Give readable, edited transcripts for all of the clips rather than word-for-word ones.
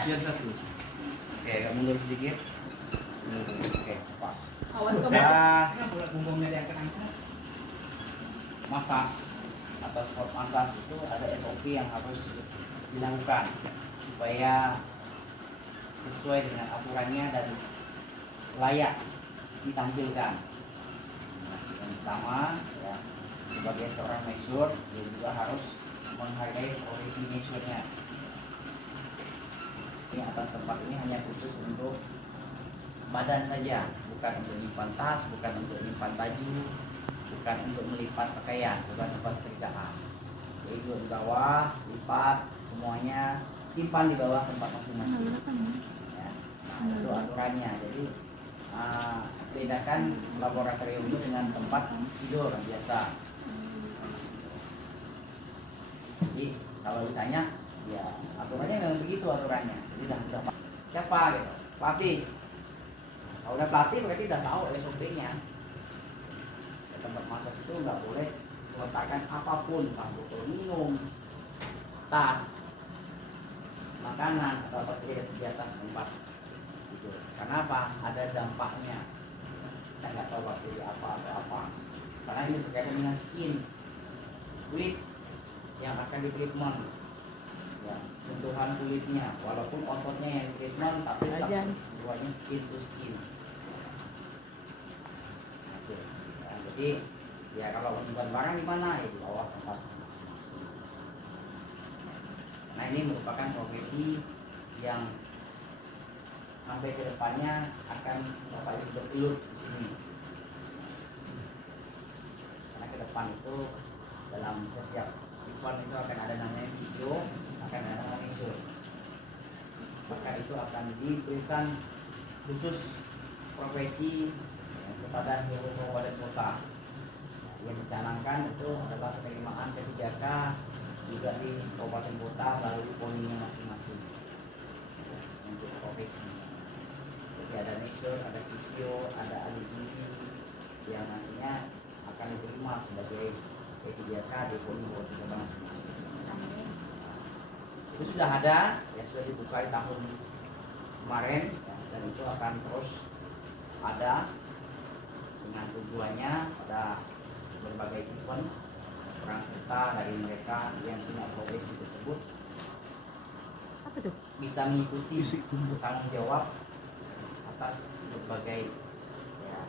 Biar satu. Oke, agak mundur sedikit. Oke, pas. Awas ke Ya, bola punggungnya dia angkat. massage atau sport massage itu ada SOP yang harus dilakukan supaya sesuai dengan aturannya dan layak ditampilkan. Nah, yang pertama ya, sebagai seorang masseur dia juga harus menghargai profesi masseurnya. Ini atas tempat ini hanya khusus untuk badan saja, bukan untuk menyimpan tas, bukan untuk menyimpan baju, bukan untuk melipat pakaian, bukan tempat setrikaan. Jadi di bawah lipat semuanya, simpan di bawah tempat masing-masing. Ya. Nah, itu aturannya. Jadi bedakan laboratorium itu dengan tempat tidur biasa. Jadi kalau ditanya, ya aturannya memang begitu aturannya. Jadi udah siapa gitu, pelatih. Kalau udah pelatih berarti udah tahu SOP-nya. Tempat massage itu nggak boleh meletakkan apapun, entah botol minum, tas, makanan atau apa saja di atas tempat itu. Karena apa? Ada dampaknya. Kita nggak tahu bakteri apa atau apa. Karena ini berkaitan dengan skin, kulit yang akan di treatment, ya, sentuhan kulitnya, walaupun ototnya yang di treatment, tapi tetap sentuhannya skin to skin. Nah, jadi ya kalau menyimpan barang di mana ya di bawah tempat masing-masing. Nah ini merupakan profesi yang sampai ke depannya akan Bapak Ibu bergelut di sini. Karena ke depan itu dalam setiap event itu akan ada namanya visio, akan ada namanya masseur. Maka itu akan diberikan khusus profesi kepada seluruh kabupaten kota. Yang dicanangkan itu adalah penerimaan P3K juga di kabupaten kota melalui poninya masing-masing untuk profesi. Jadi ada masseur, ada fisio, ada ahli gizi yang nantinya akan diterima sebagai P3K di poni kabupaten kota masing-masing. Itu sudah ada, ya sudah dibuka di tahun kemarin ya, dan itu akan terus ada dengan tujuannya pada berbagai event peran serta dari mereka yang punya profesi tersebut Apa tuh? bisa mengikuti tanggung jawab atas berbagai ya,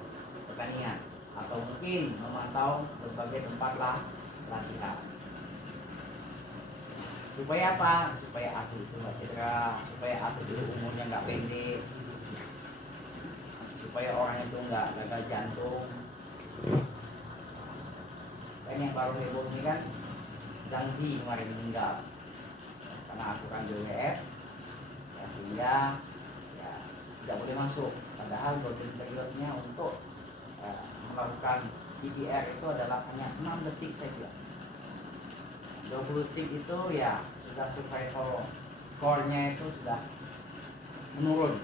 pertandingan atau mungkin memantau berbagai tempat latihan. Supaya apa? Supaya atlet itu nggak cedera, supaya atlet itu umurnya nggak pendek, supaya orang itu nggak gagal jantung. Kan yang baru heboh ini kan Zhang Zi kemarin meninggal karena aturan WWF ya, sehingga ya, tidak boleh masuk. Padahal golden periodnya untuk melakukan CPR itu adalah hanya 6 detik saja. 20 detik itu ya sudah survival core-nya itu sudah menurun,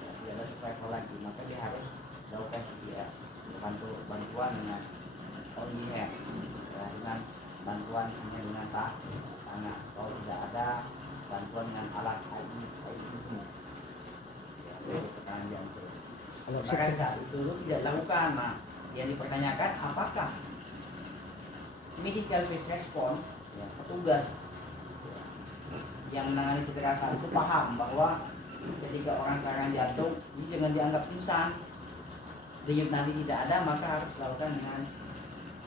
tidak ada survival lagi, maka dia harus melakukan CPR bantuan dengan only hand, ya, dengan bantuan hanya dengan tangan. Kalau tidak ada bantuan dengan alat ICU ya, untuk tekanan jantung. Maka saat itu tidak dilakukan. Nah, yang dipertanyakan apakah medical first response ya, petugas yang menangani cedera saat itu paham bahwa ketika orang serangan jantung ini jangan dianggap pingsan, denyut nadi tidak ada, maka harus dilakukan dengan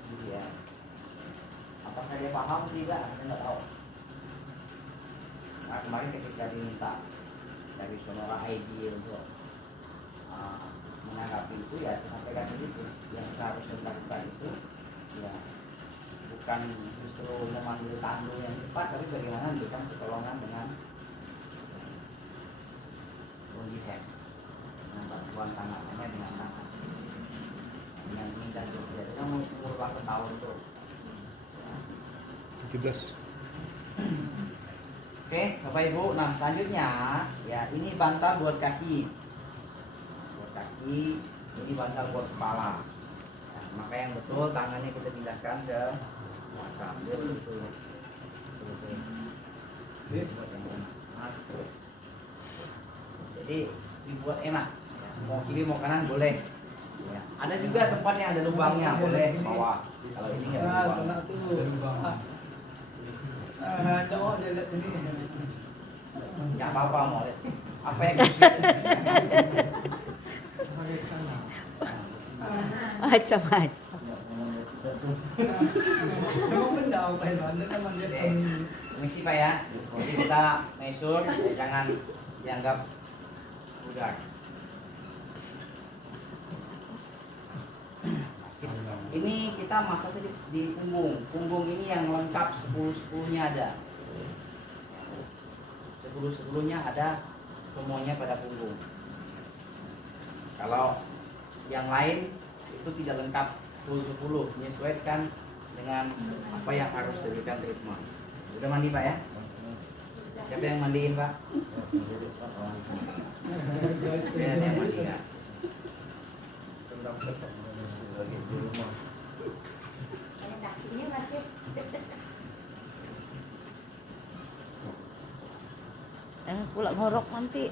CPR. Apakah dia paham atau tidak? Kita nggak tahu. Nah, kemarin ketika diminta dari Sonora ID untuk menanggapi itu ya saya sampaikan begitu, yang seharusnya dilakukan itu ya bukan justru memanggil tandu yang cepat, tapi bagaimana memberikan pertolongan dengan only hand, dengan bantuan tangannya dengan tangan, dengan minta juga. Kita mau umur belasan tahun tuh. 17. Oke, Bapak Ibu. Nah selanjutnya ya ini bantal buat kaki, ini bantal buat kepala. Nah, maka yang betul tangannya kita pindahkan ke belakang, dia betul. Buat yang benar. Jadi dibuat enak. Ya. Mau kiri mau kanan boleh. Ya. Ada juga tempat yang ada lubangnya boleh bawah. Kalau ini nggak ada lubang. sana tuh. Cowok dia lihat sini. Nggak apa-apa mau lihat. Apa yang Pakai ke sana. Macam-macam. Memang benda apa itu? Anda kan melihat misi Pak ya. Jadi kita measure, ya, jangan dianggap vulgar. Ini kita masa sedikit di punggung. Punggung ini yang lengkap 10-10-nya ada. 10-10-nya ada semuanya pada punggung. Kalau yang lain itu tidak lengkap 10-10, menyesuaikan dengan apa yang harus diberikan treatment. Udah mandi Pak ya? Siapa yang mandiin Pak? Saya yang mandi ya. Kakinya masih Jangan pula ngorok nanti.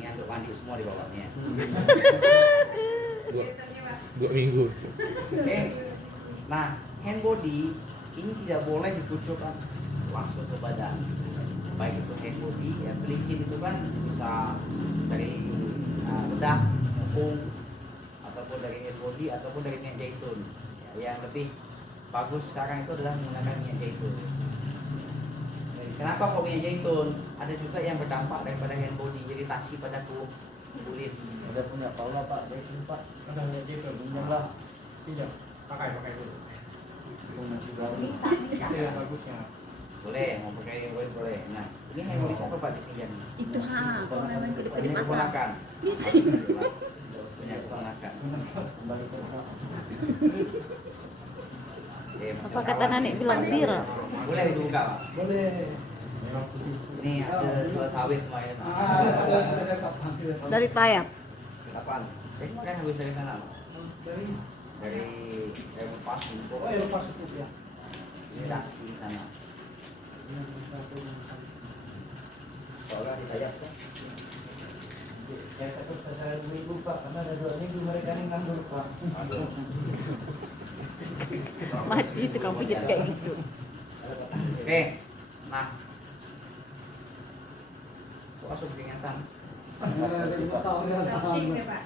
Ini untuk mandi semua di bawahnya. Dua minggu. Oke. Nah, hand body ini tidak boleh dikucurkan langsung ke badan. Baik itu hand body, ya pelicin itu kan bisa dari bedah, mumpung, ataupun dari hand body, ataupun dari minyak zaitun. Ya, yang lebih bagus sekarang itu adalah menggunakan minyak zaitun. Jadi, kenapa kok minyak zaitun? Ada juga yang berdampak daripada hand body, iritasi pada kulit. Ada punya Paula Pak, dia itu Pak. ada jadi Pinjam lah. tidak. Pakai dulu. Itu masih baru. Itu yang bagusnya. Boleh, mau pakai oil boleh. Nah, ini hand body siapa Pak dipinjam? itu kalau memang kedip-kedip Ini mata keponakan. bisa. Punya keponakan. Kembali ke Pak. Oke, Apa kata nenek bilang bir? boleh dibuka Pak. Boleh. Ini hasil jual sawit kemarin Pak. Ada kapan tidak tahu. Dari Tayap. Kapan? Saya kemarin habis dari sana Pak. Dari Dari pas untuk oh ya pas itu ya. iritasi di sana. Paula ditayap Pak. Saya takut saya 2 minggu Pak, karena ada 2 minggu mereka ini nganggur Pak. Aduh. Mati itu kamu pijat kayak gitu. Oke. Nah. Kok asup ingatan? Ada 2 tahun ya.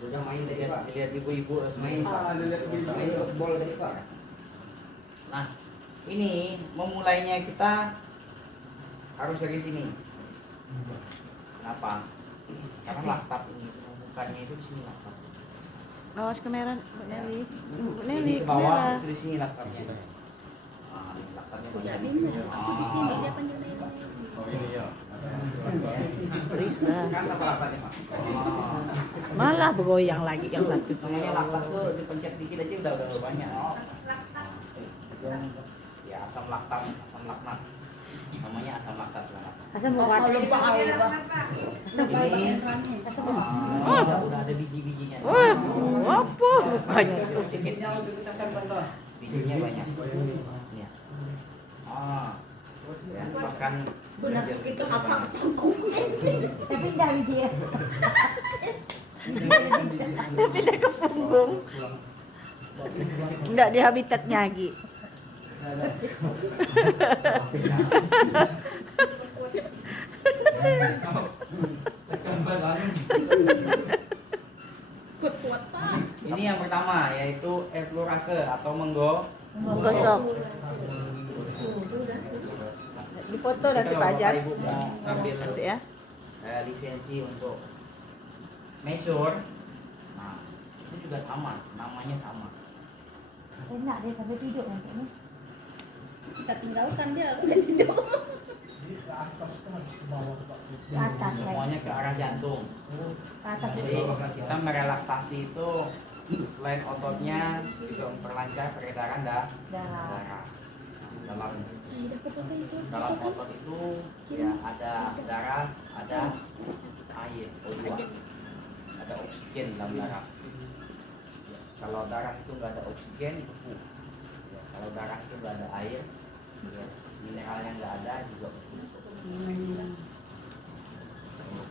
Udah main tadi Pak, dilihat ibu-ibu harus main Pak. Ada lihat ibu-ibu. Main softball tadi Pak. Nah, ini memulainya kita harus dari sini. Kenapa? Karena laktap ini pembukaannya itu di sini laktap. Awas kamera, Bu Nelly. Bu Ini Nelly, ke bawah kamera. itu di sini laktapnya. Ah, ini laktapnya Udah bagian benar. ini. Di sini dia panjang ini. Oh ini ya. Bisa. Kas apa laktapnya Pak? Ah. Malah bergoyang lagi yang satu. Namanya laktap tuh dipencet dikit aja udah banyak. Ya asam laktat, asam laknat. Namanya asam laktat lah. Asal mau mati. Ini Asal mau. udah ada biji-bijinya. Wah, apa mukanya tuh? Sedikit Harus dipecahkan Pak. bijinya banyak. Iya. Ah. Ya, bahkan Benar itu apa? Tapi dari dia. Tapi dia ke punggung. Enggak di habitatnya lagi. Kuat-kuat Pak. ini yang pertama yaitu eflorase atau Menggosok. Dipoto nanti Kalau Pak Jan. Bapak Ibu mau ngambil Kasih ya. lisensi untuk measure, nah itu juga sama, namanya sama. Enak dia sampai tidur nanti. Kita tinggalkan dia udah tidur. Di atas kan harus ke bawah Pak. Ke atas Semuanya ke arah jantung. Ke atas Jadi kita merelaksasi itu selain ototnya juga memperlancar peredaran darah. darah. Nah, Saya dah apa itu? dalam otot itu ya ada darah, ada air, O2, ada oksigen dalam darah. Kalau darah itu nggak ada oksigen, beku. Ya, kalau darah itu nggak ada air, Ya, mineral yang nggak ada juga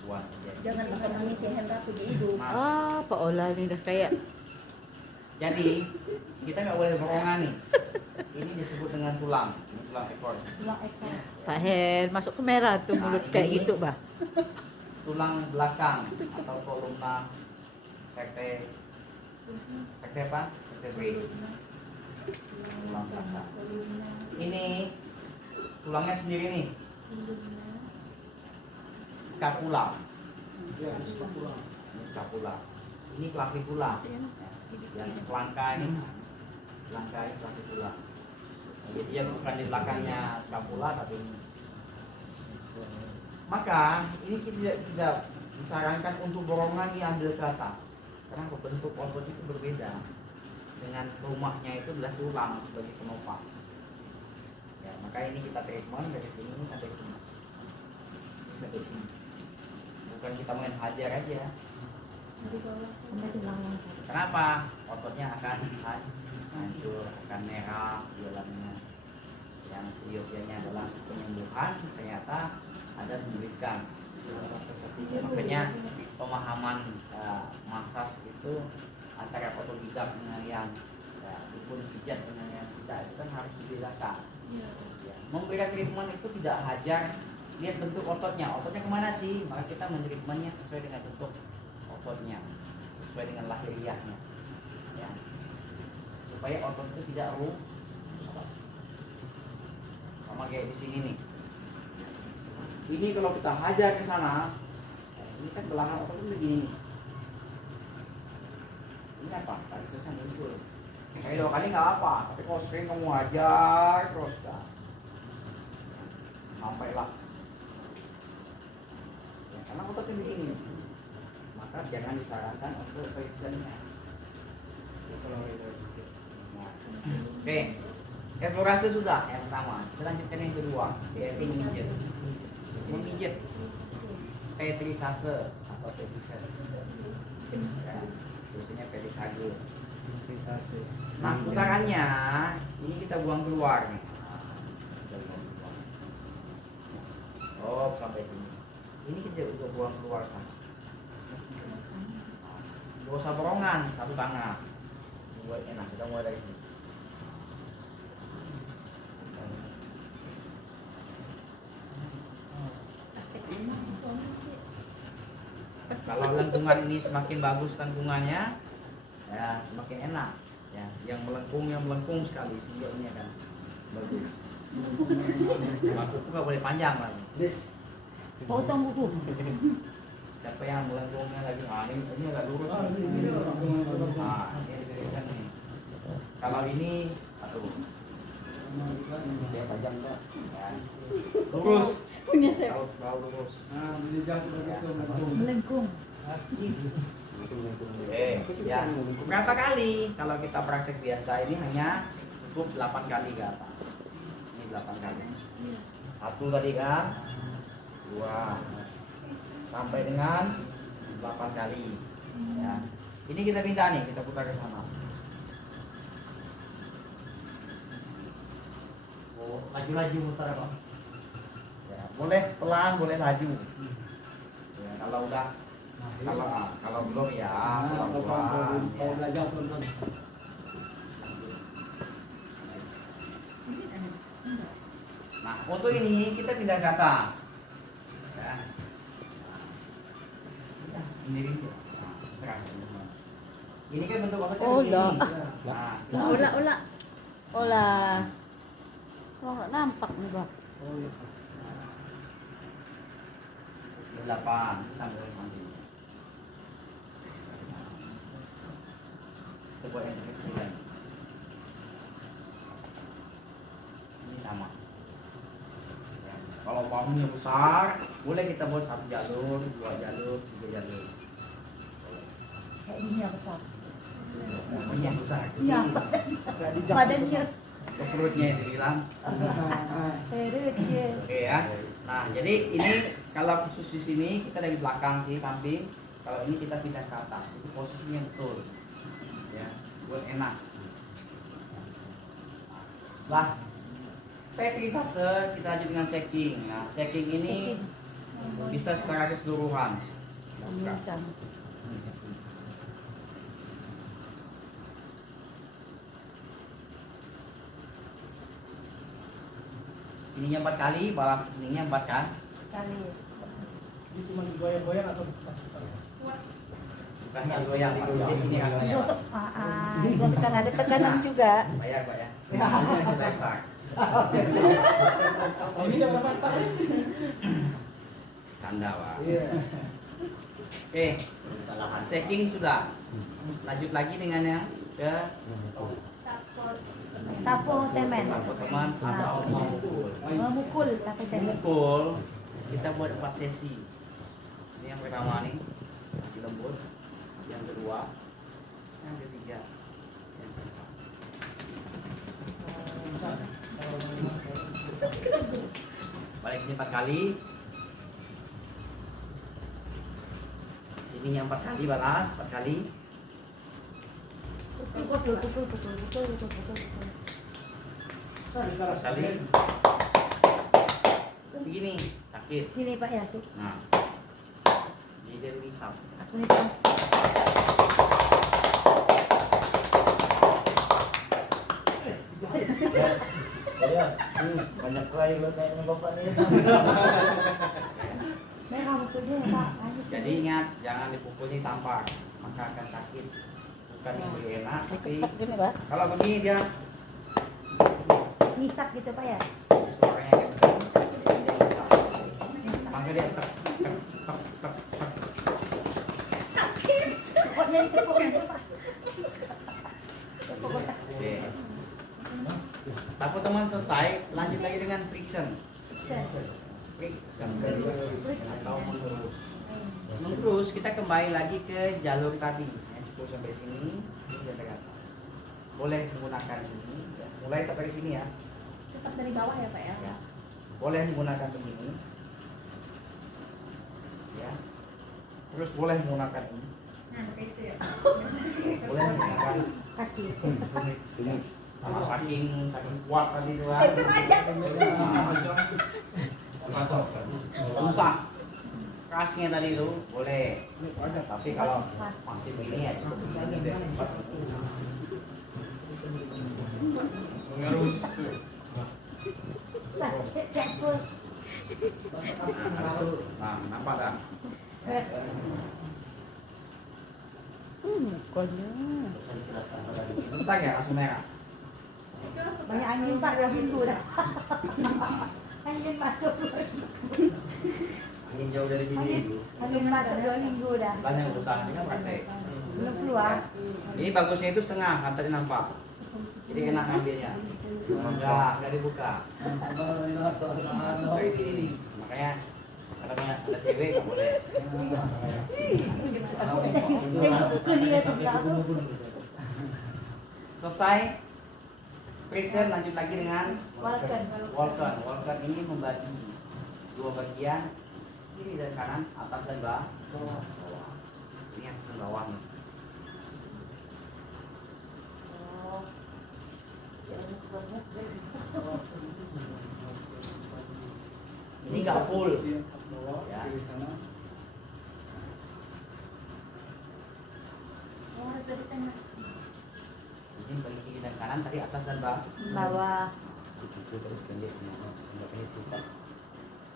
kuat. Jangan makan angin si Hendra punya hidup. Ah, Pak Ola ini dah kayak Jadi kita nggak boleh borongan nih. Ini disebut dengan tulang, ini tulang ekor. Tulang ekor. Pak Hen masuk ke merah tuh Nah, mulut ini- kayak gitu, bah. Tulang belakang atau kolumna vertebrae apa? Vertebrae. Tulang belakang. Ini tulangnya sendiri nih, scapula. Ya, sepuluh. Ini scapula. Ini clavicula. Ya, yang selangka ini, selangka ini clavicula. Jadi dia bukan di belakangnya scapula tapi ini. Maka ini kita tidak disarankan untuk borongan diambil ke atas karena bentuk otot itu berbeda dengan rumahnya itu adalah tulang sebagai penopang. Ya, maka ini kita treatment dari sini sampai sini. Ini sampai sini. Bukan kita main hajar aja. Sampai tulang lengkap. Kenapa? Ototnya akan hancur, akan merah di dalamnya. Yang siokianya adalah penyembuhan, ternyata ada menyulitkan. Makanya pemahaman massage itu antara otodidak dengan yang dukun pijat dengan yang tidak itu kan harus dibedakan. Ya. Memberikan treatment itu tidak hajar lihat bentuk ototnya kemana sih, maka kita mentreatmentnya sesuai dengan bentuk ototnya, sesuai dengan lahiriahnya, ya. Supaya otot itu tidak rusak. Sama kayak di sini nih. Ini kalau kita hajar ke sana, ini kan belakang otot itu begini nih. Ini apa? Tadi susah muncul. Kayak 2 kali nggak apa, tapi kalau sering kamu hajar terus dah. Sampailah. Ya, karena ototnya begini, maka jangan disarankan untuk facialnya. Nah, oke, eksplorasi sudah yang pertama. Kita lanjutkan yang kedua, yaitu memijit. Memijit, petrisase atau petrisase. Ya, biasanya petrisage. Nah, putarannya ini kita buang keluar nih. Kita buang keluar. Oh, sampai sini. Ini kita udah buang keluar sana. Gak usah borongan, satu tangan. Buat enak, kita mulai dari sini. Kalau lengkungan ini semakin bagus lengkungannya, ya semakin enak. Ya, yang melengkung sekali sehingga ini akan bagus. Kuku nggak boleh panjang lagi. Potong buku. Siapa yang melengkungnya lagi? Ini agak lurus. Nah, ini diberikan nih. Kalau ini, aduh, saya panjang Pak. Ya. Lurus. Punya saya. Bau lurus. Nah, beli jatuh bagus tuh melengkung. Melengkung. Ya. Berapa kali? Kalau kita praktek biasa ini hanya cukup 8 kali ke atas. Ini 8 kali. 1 tadi kan? 2 sampai dengan 8 kali. Ya. Ini kita minta nih, kita putar ke sana. Oh, laju-laju mutar Pak. Ya, boleh pelan, boleh laju. Ya, kalau belum ya pelan-pelan. Ya. Kalau belajar pelan-pelan. Nah, untuk ini kita pindah ke atas. Ya. Sendiri. Nah, sekarang. Ini kan bentuk ototnya Oh, begini. lah. Nah, Olah. Olah. Oh, nggak nampak nih, Bang. Oh iya. 8 tambah nanti. Kita buat yang kecil kan. Ini sama. Ya, kalau pamunya besar, boleh kita buat 1 jalur, 2 jalur, 3 jalur. Kayak gini ya besar. Pamunya besar. Iya. Badannya. Ke perutnya itu bilang. Perut ya. Oke ya. Nah, jadi ini kalau khusus di sini kita dari belakang sih samping. Kalau ini kita pindah ke atas. Itu posisinya betul. Ya, buat enak. Lah, Petrisase kita lanjut dengan shaking. Nah, shaking ini bisa secara keseluruhan. Menguncang. Sininya 4 kali, balas ke sininya 4 kan? Kali. Ini cuma goyang-goyang atau Bukan yang goyang, jadi ini rasanya. Gosok. Digosokkan ada tekanan juga. Bayar, Pak ya. Lempar. ini yang berapa Pak? Canda, Pak. Iya. Oke, shaking sudah. Lanjut lagi dengan yang ke Tapo temen. tapo teman atau memukul. Memukul tapo temen. Memukul kita buat 4 sesi. Ini yang pertama nih, masih lembut. Yang kedua, yang ketiga, yang keempat. Balik sini 4 kali. Sininya 4 kali balas, 4 kali. Pukul. 4 kali. Begini, sakit. Sini Pak ya tuh. Nah, jadi dia risau. Aku nih Pak. Yes. Banyak kali lo kayaknya bapak nih. Mereka mukulnya ya Pak. Jadi ingat, jangan dipukulnya tampar, maka akan sakit. Bukan lebih enak, tapi Gini, Pak. kalau begini dia Nisak gitu Pak ya. suaranya kenceng, dia risau. Maka dia tek, tek, tek, tek, tek. Kok jadi tepuk gitu Pak. Oke. Tapo teman selesai, lanjut lagi dengan friction. Friction atau mengerus. Mengerus kita kembali lagi ke jalur tadi. Yang cukup sampai sini, ini dari atas. Boleh menggunakan ini. Mulai tak dari sini ya. Tetap dari bawah ya Pak ya. Ya. Boleh menggunakan begini. Ya. Terus boleh menggunakan ini. Nah, kayak gitu ya. Boleh menggunakan Kaki. ini. Sama saking kuat tadi tuh. Itu aja. Rusak. Kasnya tadi itu boleh. Tapi kalau masih begini ya cukup begini deh. Mengerus. Nah, nampak kan? Mukulnya. Bentar ya langsung merah. Banyak angin Pak, 2 minggu dah. Angin masuk. Angin jauh dari bini itu. Angin masuk 2 minggu dah. Banyak urusan ini kan praktek. Belum keluar. Ini bagusnya itu setengah, kan tadi nampak. Jadi enak ngambilnya. Enggak dibuka. Dari sini nih. Makanya kalau ada cewek nggak boleh. Pukul dia suka. Selesai. Friction lanjut lagi dengan Walken. Walken. Walken ini membagi 2 bagian, kiri dan kanan, atas dan bawah. Ini atas dan bawah nih. Ini nggak full. Ya. Oh, harus dari tengah. Ini bagi kiri dan kanan, tadi atas dan bawah. Bawah.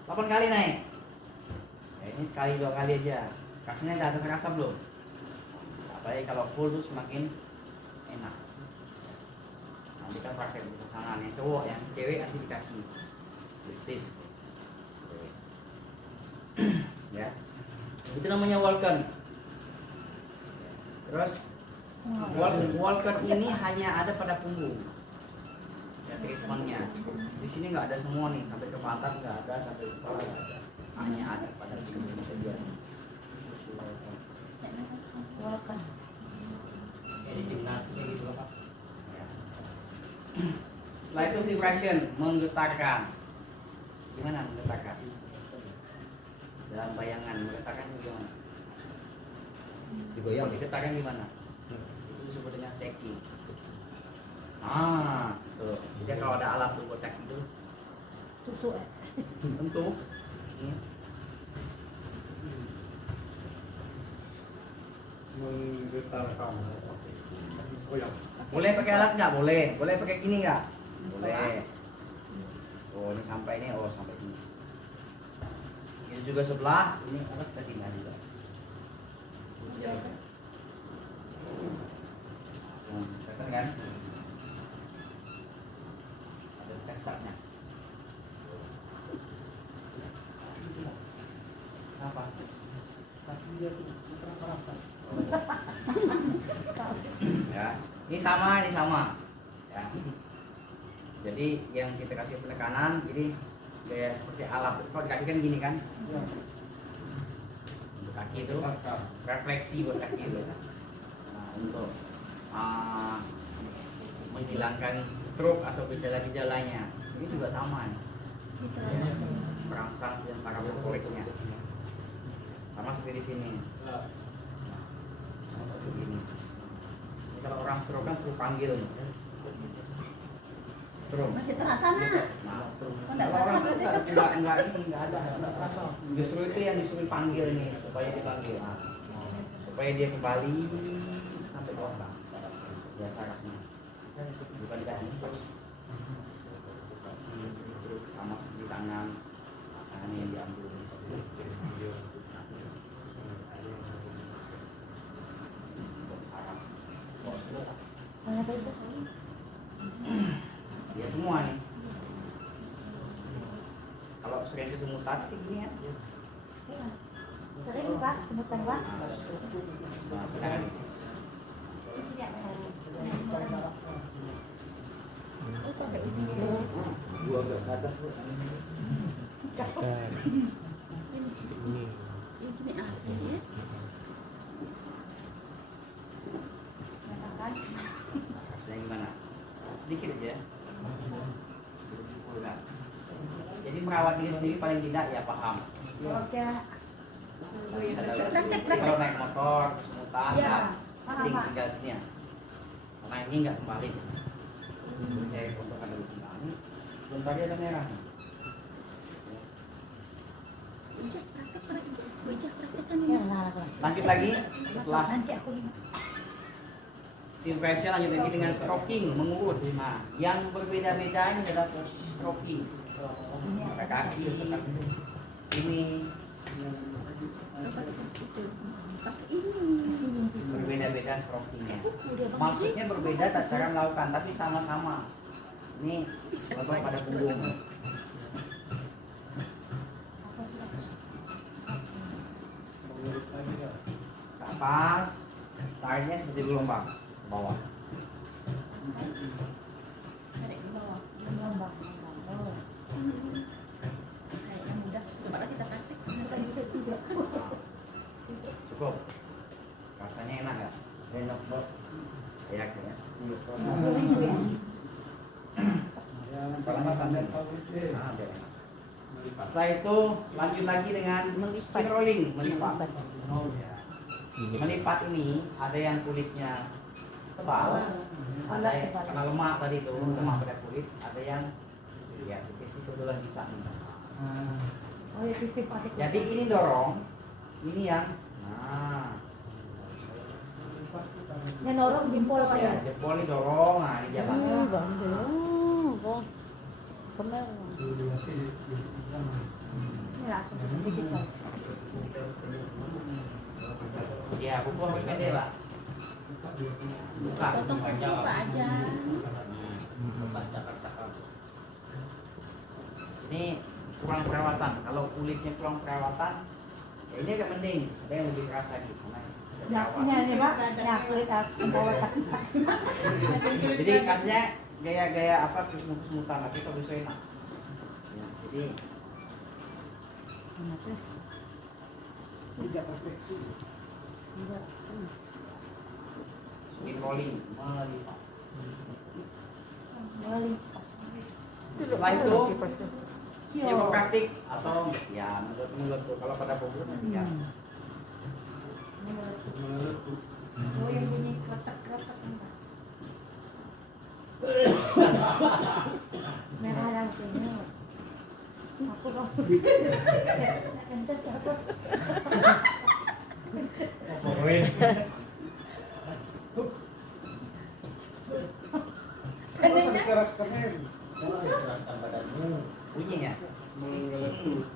8 kali naik. Ya, ini sekali 2 kali aja. Kasihnya udah terasa belum? Apalagi kalau full tuh semakin enak. Nanti kan pakai di pasangan yang cowok, yang cewek nanti di kaki. Betis. Ya. Itu namanya Walken. Terus Walken ini hanya ada pada punggung. Ya, treatmentnya. Di sini nggak ada semua nih, sampai ke pantat nggak ada, sampai ke kepala nggak ada. Hanya ada pada punggung saja. Susu Walken. Jadi gimnastiknya gitu loh Pak. Ya. Setelah itu vibration, menggetarkan. Gimana menggetarkan? Dalam bayangan menggetarkan gimana? Digoyang. Digetarkan gimana? Itu disebut dengan shaking. Ah, tuh. Jadi kalau ada alat tuh kotak itu Tusuk eh. Sentuh. Ini. Menggetarkan. Goyang. Boleh pakai alat nggak? Boleh. Boleh pakai gini nggak? Boleh. Oh ini sampai ini, oh sampai sini. Ini juga sebelah, ini atas kakinya juga. Ya. Kelihatan kan? Ada bekas catnya. Apa? Tapi dia tuh terang-terang. Ya, ini sama. Ya. Jadi yang kita kasih penekanan, jadi kayak seperti alat. Kalau kaki kan gini kan? Untuk kaki itu refleksi buat kaki itu. Nah, untuk menghilangkan stroke atau gejala-gejalanya, ini juga sama nih. Ya, perangsang sistem saraf motoriknya. Sama seperti di sini. Sama seperti ini. Ini kalau orang stroke kan suruh panggil nih. Stroke. Masih terasa nak? Nah, Enggak kalau orang terasa berarti stroke stroke. enggak ini enggak ada. Justru itu yang disuruh panggil nih supaya dipanggil. Nah, supaya dia kembali sampai ke otak. Ya sarafnya. Bukan dikasih terus. Sama seperti tangan yang diambil. Mana itu? Ya semua nih. Kalau sering kesemutan kayak gini ya. Sering Pak, sebutan Pak. Nah, sekarang ini. Gua agak ke atas Bu. Ini. Rasanya gimana? Sedikit aja. Nah, jadi merawat diri sendiri paling tidak ya paham. Oke. Bisa kalau naik motor kesemutan, Iya. sering tinggal sini ya. Karena ini nggak kembali. Saya untuk ada di sini. Sebentar dia ada merah. Ya, nah, Lanjut lagi setelah nanti aku impression lanjut lagi dengan stroking mengurut. Nah, yang berbeda-beda ini adalah posisi stroking. Pakai kaki, sini, berbeda-beda strokingnya. Maksudnya berbeda cara melakukan, tapi sama-sama. Ini contoh pada punggung. Ke atas, tariknya seperti gelombang ke bawah. Gelombang. Oh. Cukup. Rasanya enak nggak? Enak Pak. Ya, ya. Kalau makan dan sawit. Nah, beres. Setelah itu lanjut lagi dengan spin rolling, melipat. Melipat ini ada yang kulitnya tebal, ada yang karena lemak tadi itu lemak pada kulit, ada yang ya tipis itu kebetulan bisa nih. Oh ya tipis pakai. Jadi ini dorong, ini yang nah Yang dorong jempol Pak ya. jempol ini dorong, nah ini jalan. Benar. Ini lah sedikit Pak. Ya, buku harus pendek pak. Buka. Potong kaki Pak aja. Lepas cakar-cakar. Ini kurang perawatan. Kalau kulitnya kurang perawatan, ya ini agak mending. Ada yang lebih keras lagi. Nyakunya ini Pak, kulit aku bawa tak. Jadi kasihnya gaya-gaya apa kesemutan, tapi bisa enak. Ya, jadi Masih. Tidak perfeksi. spin rolling melipat. Melipat. Setelah itu praktik atau ya menurut kalau pada pembunuh ya. Oh yang bunyi kretek-kretek Pak. Merah langsungnya. puno. Entar apa? Pokoknya. Terus dikeraskan Jangan keraskan badanmu. Bunyinya. menggeletut.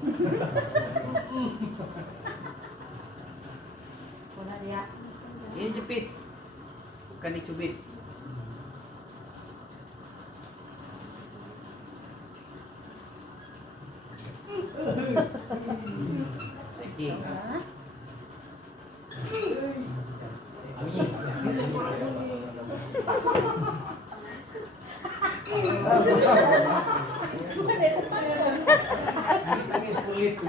Puno dia. Ini jepit, bukan dicubit. Checking. Bunyi. Sakit kulit tuh.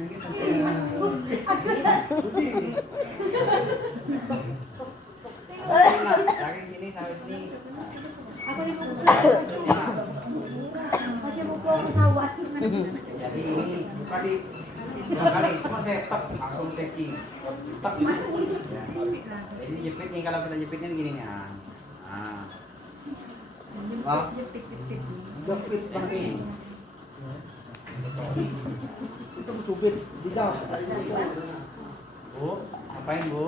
Ini sampai Dari sini sampai sini. Aku di buku. Masih buku pesawat. Jadi ini bukan di dua kali, cuma saya tep langsung checking. Tep. Ya. Jadi jepit nih, kalau kita jepitnya gini nih. Nah. Oh, jepit seperti ini. itu cubit di dalam. Bu, ngapain Bu?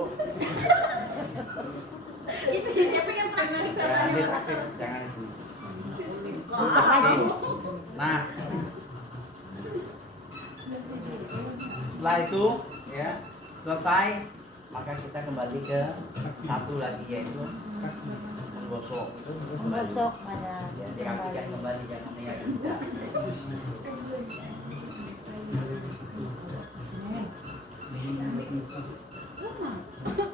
Itu jadi apa yang pernah Jangan sama dipraktik, jangan di sini. Buka aja. Nah, setelah itu ya selesai, maka kita kembali ke satu lagi, yaitu menggosok. Menggosok ada. Ya, dirapikan kembali, jangan melihat tidak. Oke.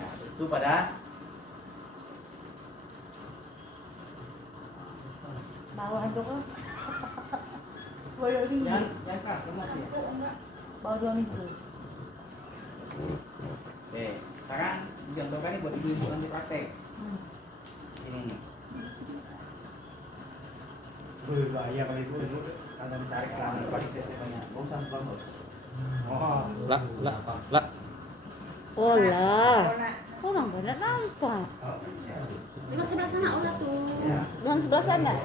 Nah, itu pada Bawah itu kan. Bawah ini. jangan keras, emosi ya. Bawah 2 minggu. Oke, sekarang dicontohkan nih buat ibu-ibu nanti praktek. Sini nih. Bahaya kalau itu. Kalau ditarik celana balik sesi banyak. Gak usah bagus. Oh, Lah. Oh lah. Ona. Orang pada nampak. Lewat sebelah sana Ona tuh. Ya. Bukan sebelah sana.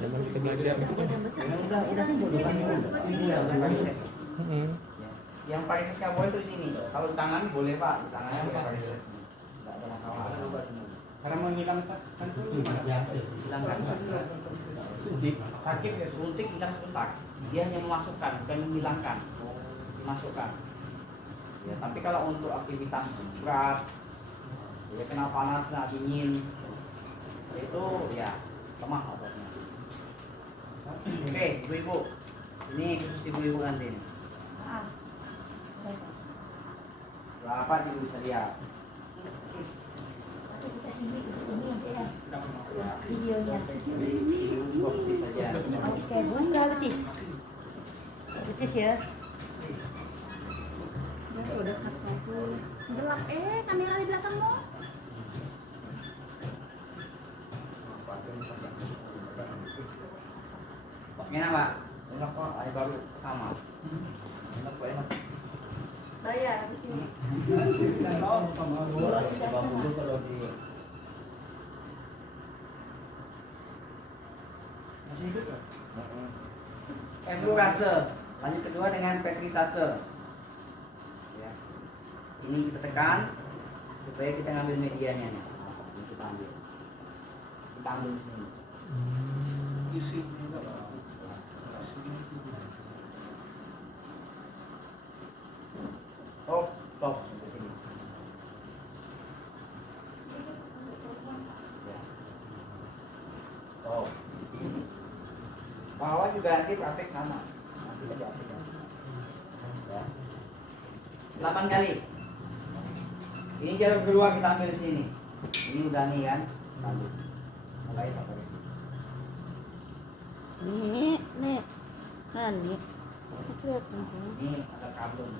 Zaman kita belajar. Udah besar. Udah ini ya udah varises. Mm-mm. Ya. Yang varises nggak boleh tuh di sini. Kalau di tangan boleh Pak, di tangannya boleh varises. Nggak ada masalah. karena menghilangkan itu gimana? Silahkan Pak. Sakit ya, suntik hilang sebentar. Dia hanya memasukkan, bukan menghilangkan. Dimasukkan. Ya, tapi kalau untuk aktivitas berat, ya kena panas, kena dingin, itu ya lemah ototnya. Oke, ibu-ibu, ini khusus ibu-ibu nanti. Maaf. Berapa ibu bisa lihat? Aku kita sini ya. Videonya. Ibu fokus saja. Habis kayak bunga betis. Betis ya. Udah dekat aku. Gelap kamera di belakangmu. Enak Pak, enak kok, hari baru pertama. Enak kok, enak. Bayar di sini. Sama Coba dulu kalau di masih hidup ya? Eflurase. Lanjut kedua dengan petrisase. Ya. Ini kita tekan supaya kita ngambil medianya nih. Ini kita ambil. Kita ambil di sini. Isi juga lah. Stop sampai sini. Ya. Stop. Bawah juga nanti praktek sama. Nanti kita praktek. Ya. 8 kali. Ini jalur kedua kita ambil di sini. Ini udah nih kan. Lanjut. Mulai sampai di sini. Nih. Nani. Kelihatan kan? Ini ada kabel.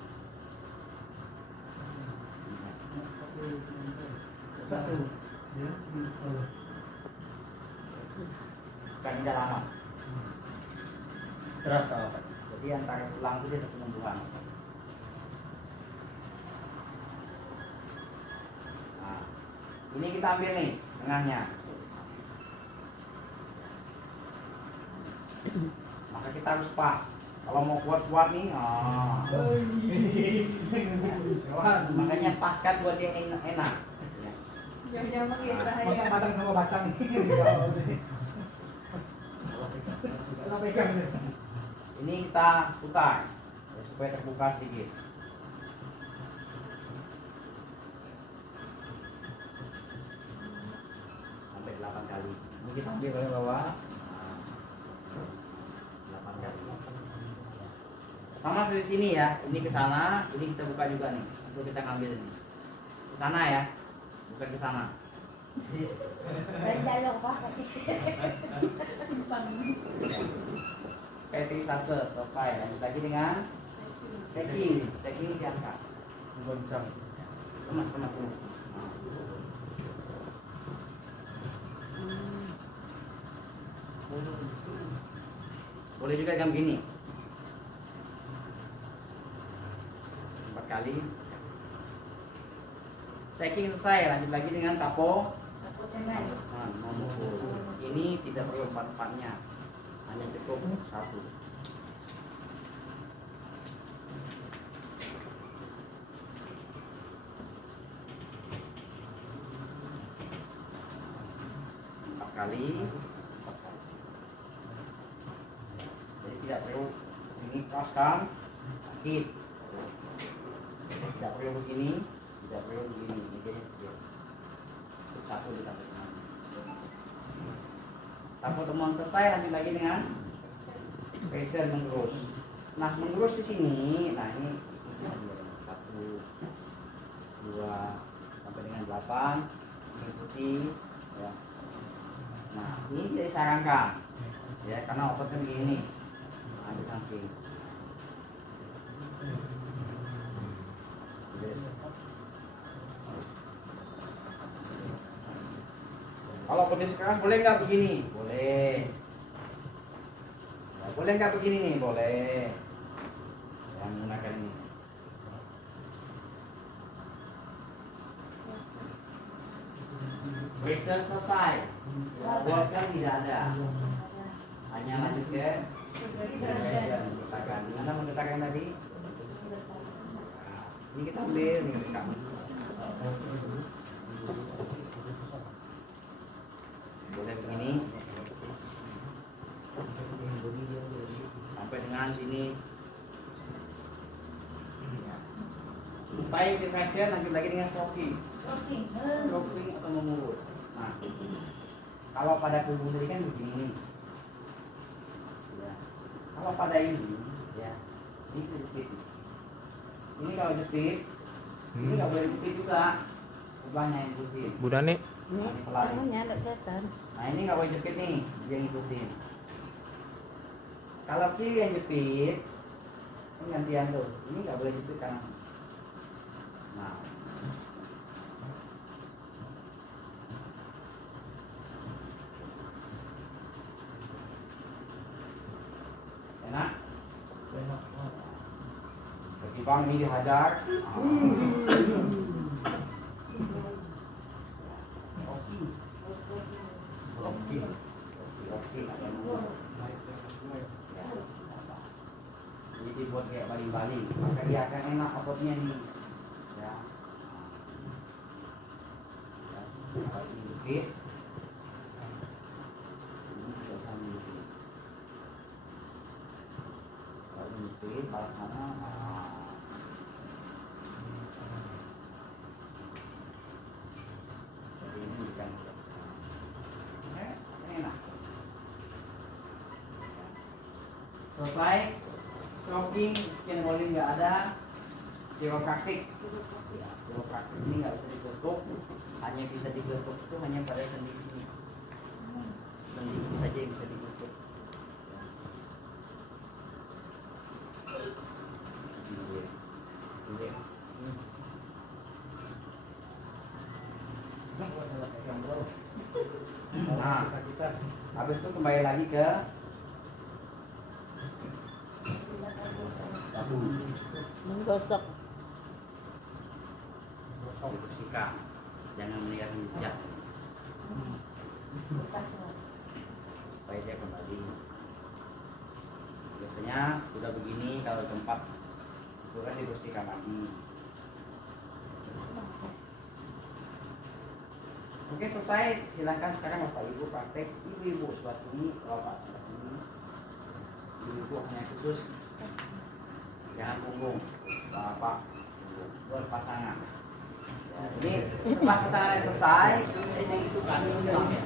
Satu. Kan tidak lama. terasa Jadi antara tulang itu dia penumbuhan. Nah, ini kita ambil nih tengahnya. Maka kita harus pas. Kalau mau kuat-kuat nih, makanya paskan buat dia enak. Jam-jam pakai Masa saya. batang sama batang. Kalau pegang nih. Ini kita putar ya, supaya terbuka sedikit. Sampai 8 kali. Ini kita ambil ke bawah. Nah, 8 kali. Sama seperti sini ya. Ini ke sana, ini kita buka juga nih. Untuk kita ngambil ini. Ke sana ya. Bukan ke sana. Bandalo pa. Petrisase selesai. Lanjut lagi dengan shaking. Shaking diangkat. Goncang. Kemas. Nah. Boleh juga jam gini. 4 kali. Shaking selesai. Lanjut lagi dengan tapo. Nah, memukul. Ini tidak perlu 4-4-nya. Hanya cukup 1. Empat kali. Jadi tidak perlu ini keraskan, sakit. Tidak perlu begini, tidak perlu begini. Jadi satu ditambah teman. Tapo temuan selesai, lanjut lagi dengan pressure menggerus. Nah, menggerus di sini, nah ini 1, 2 sampai dengan 8 mengikuti ya. Nah, ini tidak disarankan ya, karena obatnya begini. Nah, di samping. Kalau kondisi keras boleh nggak begini? Boleh. Ya, boleh nggak begini nih? Boleh. Yang menggunakan ini. Pressure selesai. Buatkan tidak ada. Hanya lanjut ke pressure menggetarkan. Gimana menggetarkan tadi? Nah, ini kita ambil nih sekarang. Boleh begini sampai dengan sini. Selesai pressure, lanjut lagi dengan stroking. Stroking atau mengurut. Nah, kalau pada tubuh tadi kan begini nih. Ya. Kalau pada ini, ya, ini jepit. Ini kalau jepit, ini nggak boleh jepit juga. Ubahnya yang jepit. Budane. Nih, tangannya ada kelihatan. Nah ini nggak boleh jepit nih, dia ngikutin. Kalau kiri yang jepit, ini gantian tuh. Ini nggak boleh jepit kanan. Nah, enak. Ketimbang ini dihajar. Jadi buat kayak baling-baling, maka dia akan enak ototnya nih. Ya. Kalau ini dikit, ini juga sama dikit. Kalau ini dikit, balik sana. Jadi ini bukan. Enak. Selesai. Stroking, skin rolling nggak ada. Chiropraktik. Ya, chiropraktik ini nggak bisa ditutup, hanya bisa ditutup itu hanya pada sendi sini. Sendi ini saja yang bisa ditutup. Nah, habis itu kembali lagi ke Menggosok. dibersihkan, jangan melihat hujat supaya dia kembali. Biasanya udah begini kalau tempat itu kan dibersihkan lagi. Oke, selesai. Silakan sekarang Bapak Ibu praktek. Ibu-ibu sebelah sini, Bapak sebelah sini. Ibu-ibu hanya khusus jangan punggung, Bapak buat pasangan. Ya, ini setelah pasangan selesai, saya itu kan ini.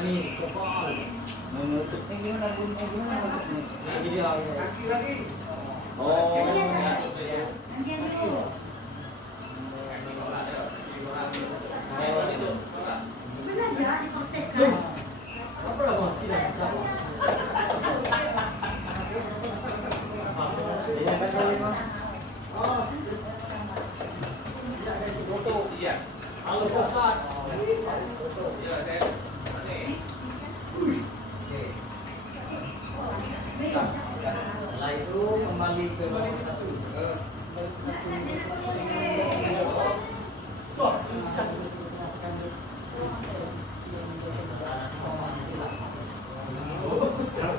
nih, kopal. Menutupnya gimana bunyinya gimana menutupnya? Jadi dia Kaki lagi. Oh. Andian dulu. Benar ya, dipraktekkan. apa lah bos? Sila. Iya kan tadi Mas? Oh, Foto. Iya. Halo Ustaz. Iya, saya. Setelah itu kembali ke baris satu.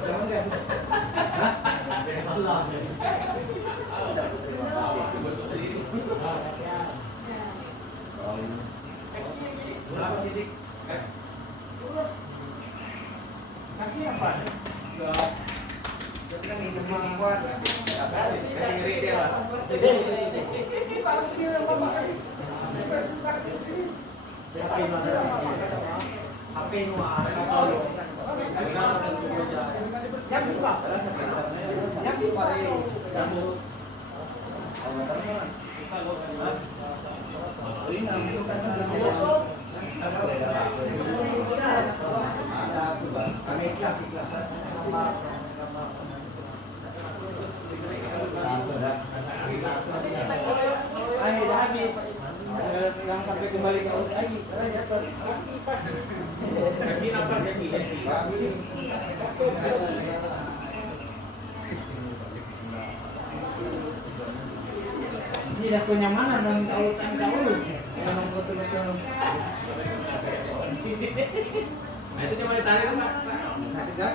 jangan deh. Salah. Berapa titik? Kaki apa? Jadi kan hidup yang kuat. Kasih ngeri dia lah. HP nu ada kalau. Siap buka. Siap buka. Kami ikhlas. Ayo udah habis. Sekarang sampai kembali ke aut lagi. Kaki apa kaki? Ini dah kenyamanan dan tautan dahulu. Memang betul-betul. Nah itu cuma ditarik kan Pak? Sakit gak?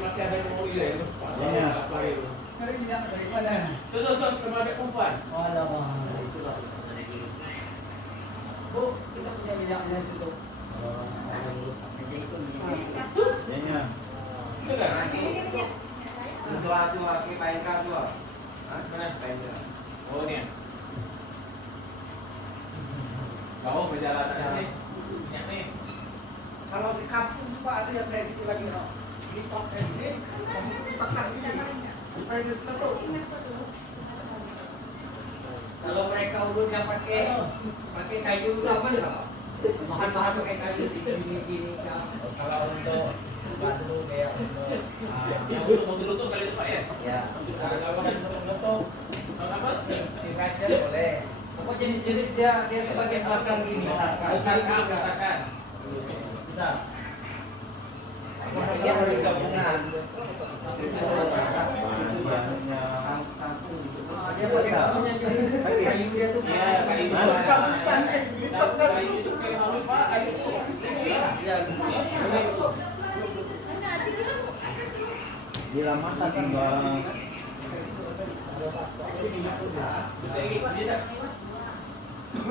Masih ada yang mau ya? Itu dosa sebagai umpan. Bu, kita punya minyaknya situ. Iya. Itu kan? Tua, pakai kain tua. Mana? Kain. Oh ini ya. Kau perjalanan ini minyak nih. Kalau di kampung juga ada yang kayak gitu lagi, no. Di pakai ini, kamu dipakar ini. Supaya dia terus. Kalau mereka urutnya pakai kayu apa nih Pak? Bahan-bahan pakai kayu gini-gini. Kalau untuk batu kayak Yang untuk lutut kali itu Pak ya? ya. Kalau untuk Apa? fashion boleh. Apa jenis-jenis dia ke bagian belakang gini. Katakan. Bisa. Dia harus gabungan. Dia pakai kayu dia tuh. Iya, kayu itu. Kayu itu kayak halus Pak, kayu itu. Ya, bila masak kan bang.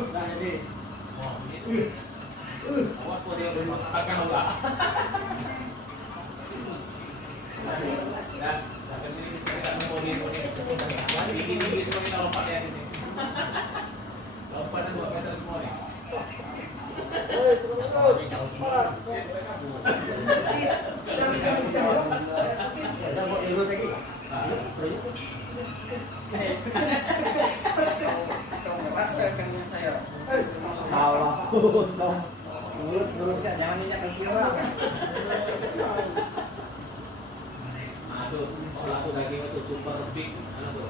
Nah, jadi. Wah, itu. Awas kok dia makan enggak. Nah, sampai sini bisa kita nemu di ini semua kita lompat ya ini. Lompatan 2 meter semua nih. Mulut jangan injak kaki orang. Aduh, kalau aku daging itu super big, mana tuh?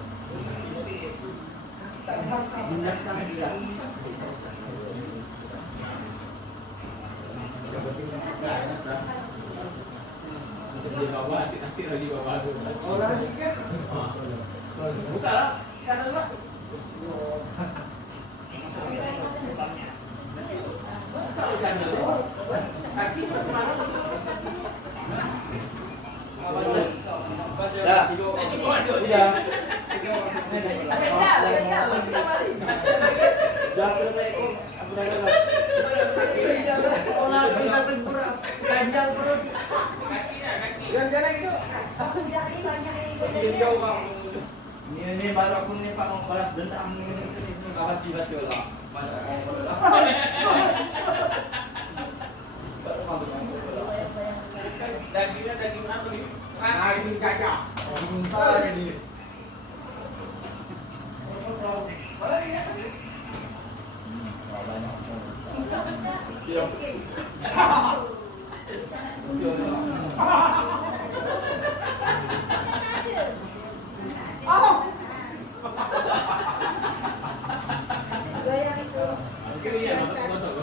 Di bawah, nanti lagi bawah. Orang dikit. Buka lah, kanan lah. Kalau channel kaki mana? Ya. Ini kau ada Ya. dia. Dah berapa ekor? Aku dah dapat. Orang bisa tengkurap. Ganjal perut. Kakinya, kaki. Ganjal gitu. Aku bilang ini banyak Ini jauh bang. Ini baru aku nih Pak mau balas dendam ini kawan jibat lah. Pada mau bola. Baru mau bola. Dagingnya daging apa nih? Keras. Daging gajah. Besar ini. Siap. goyang itu. Mungkin iya, gosok.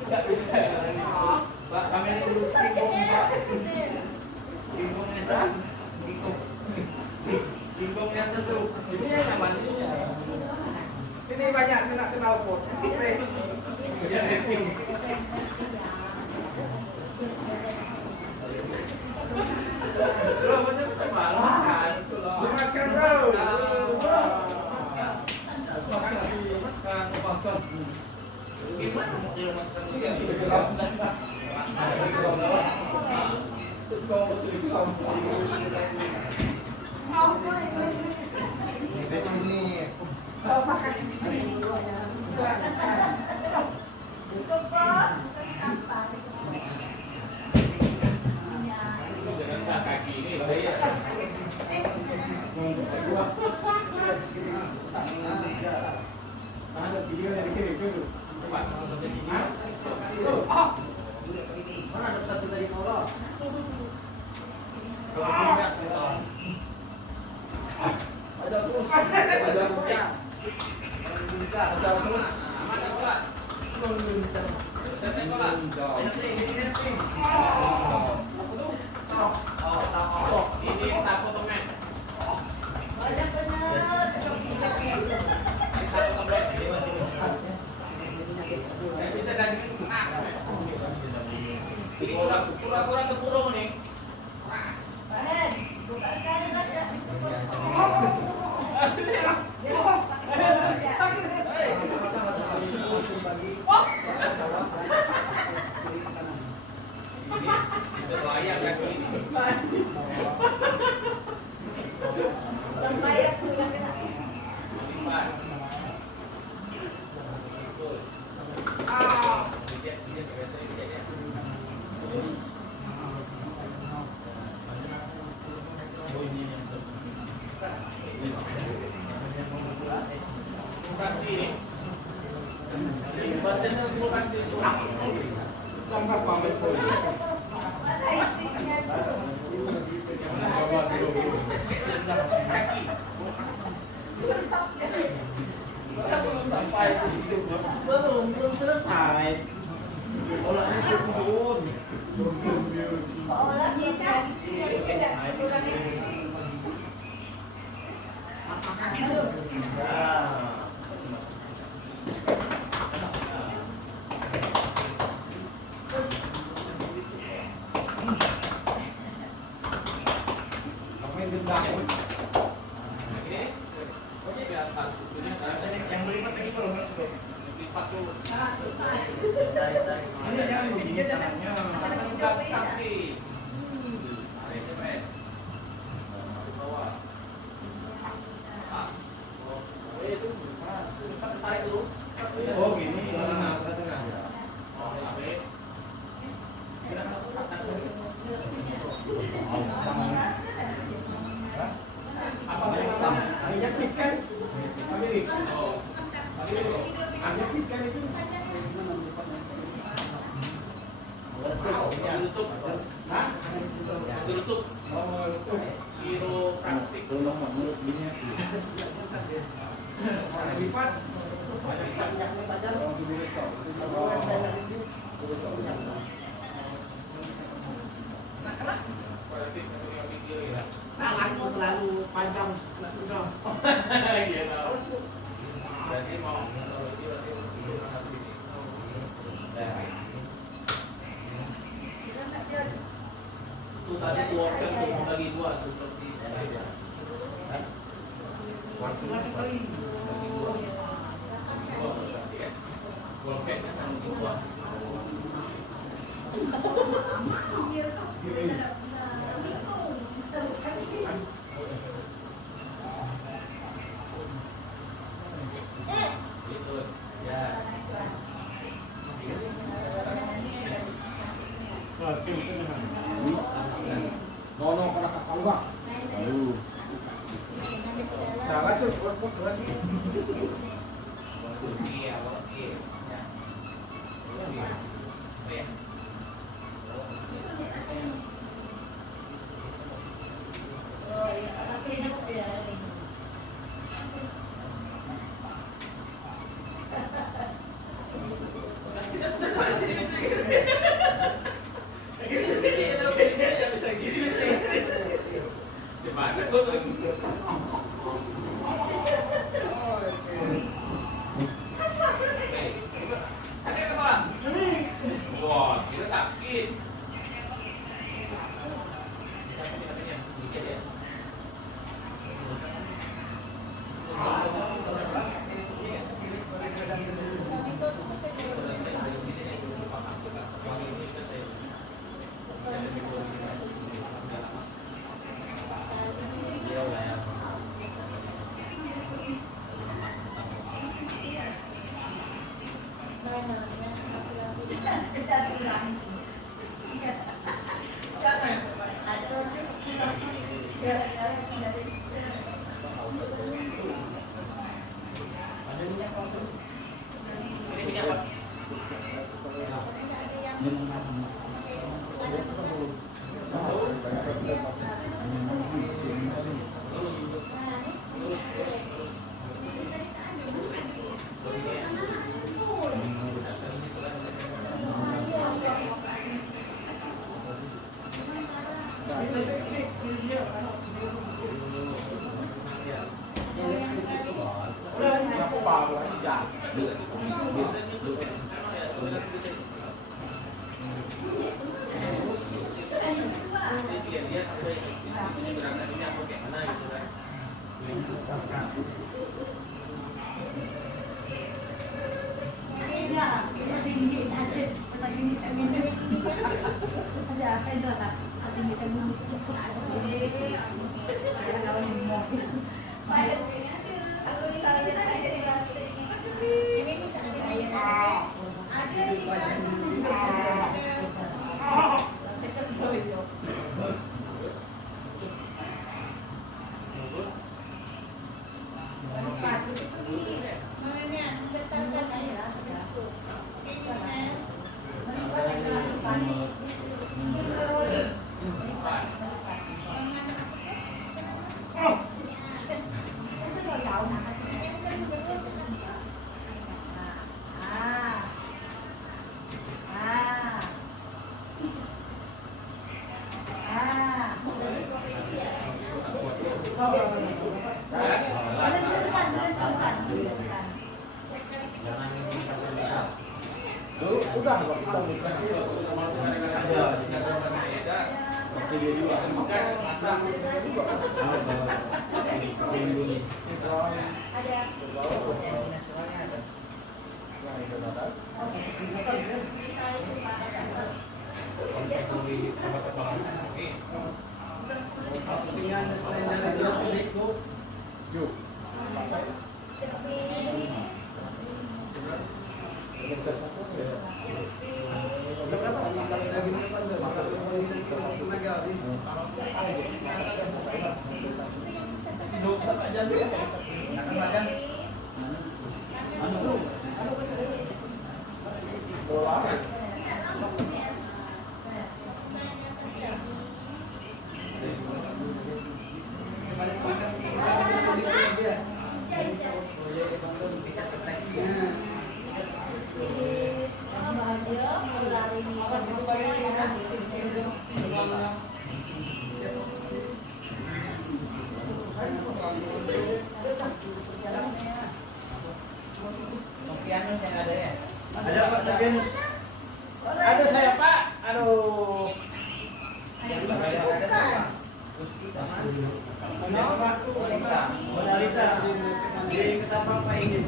Enggak bisa. Pak, kami ini dulu Tingkongnya setruk. Ini yang namanya. Ini banyak kenal pot. Dia racing. Bro, macam malah itu loh. Lepaskan bro. Lepaskan. Gimana mau dilepaskan dia? Jangan kaki ini bahaya. Ada video dari kiri dulu. Coba kalau sampai sini. Mana ada satu tadi Allah. Kalau tidak, Ada terus. Ada punya. Ada terus. mana bola? Tetep bola. Ini tapo temen. Banyak bener. Ini tapo temen. Ini masih besar. Nggak bisa daging keras. Ini kurang tempurung nih. Keras. Bahan, buka sekali saja. Ini bisa layak kaki ini. Lembayak sudah kena. Simpan. Betul. Dia biasanya kejadian. Pasti ini. Batasnya pasti semua. Tambah pamit pun. Mana isinya tuh? Kaki. Belum selesai. Olahnya turun. Seolah bisa di sini tidak kurang isi. Aduh. Sampai dendam. Ini. Oke, biar satu. Ini Yang berlipat lagi belum masuk. lipat dulu. Ini jangan begini tangannya. Kaki. Tarik sampai. Bawah. Itu. Tarik dulu. Oh gini. Tengah. Oh, tarik. Apa yang minyak ikan? Ambil. Oh. Minyak ikan itu. Tutup. Hah? Tutup. Oh, itu. Siro ngomong mulut bininya. Lipat. Tangan terlalu panjang. Iya tahu. Berarti mau itu tadi dua kan bagi dua seperti Nono kena kapal bang. Jangan sih, buat lagi. iya, iya. Ya. Wah, kita sakit. Ini minyak apa? Aku bawa lagi jam. Udah, kita bisa. Bola. Ada Pak Tabianus. Ada saya Pak. Aduh. Bukan. Gusti sama Mona Lisa. Di Ketapang Pak Ingin.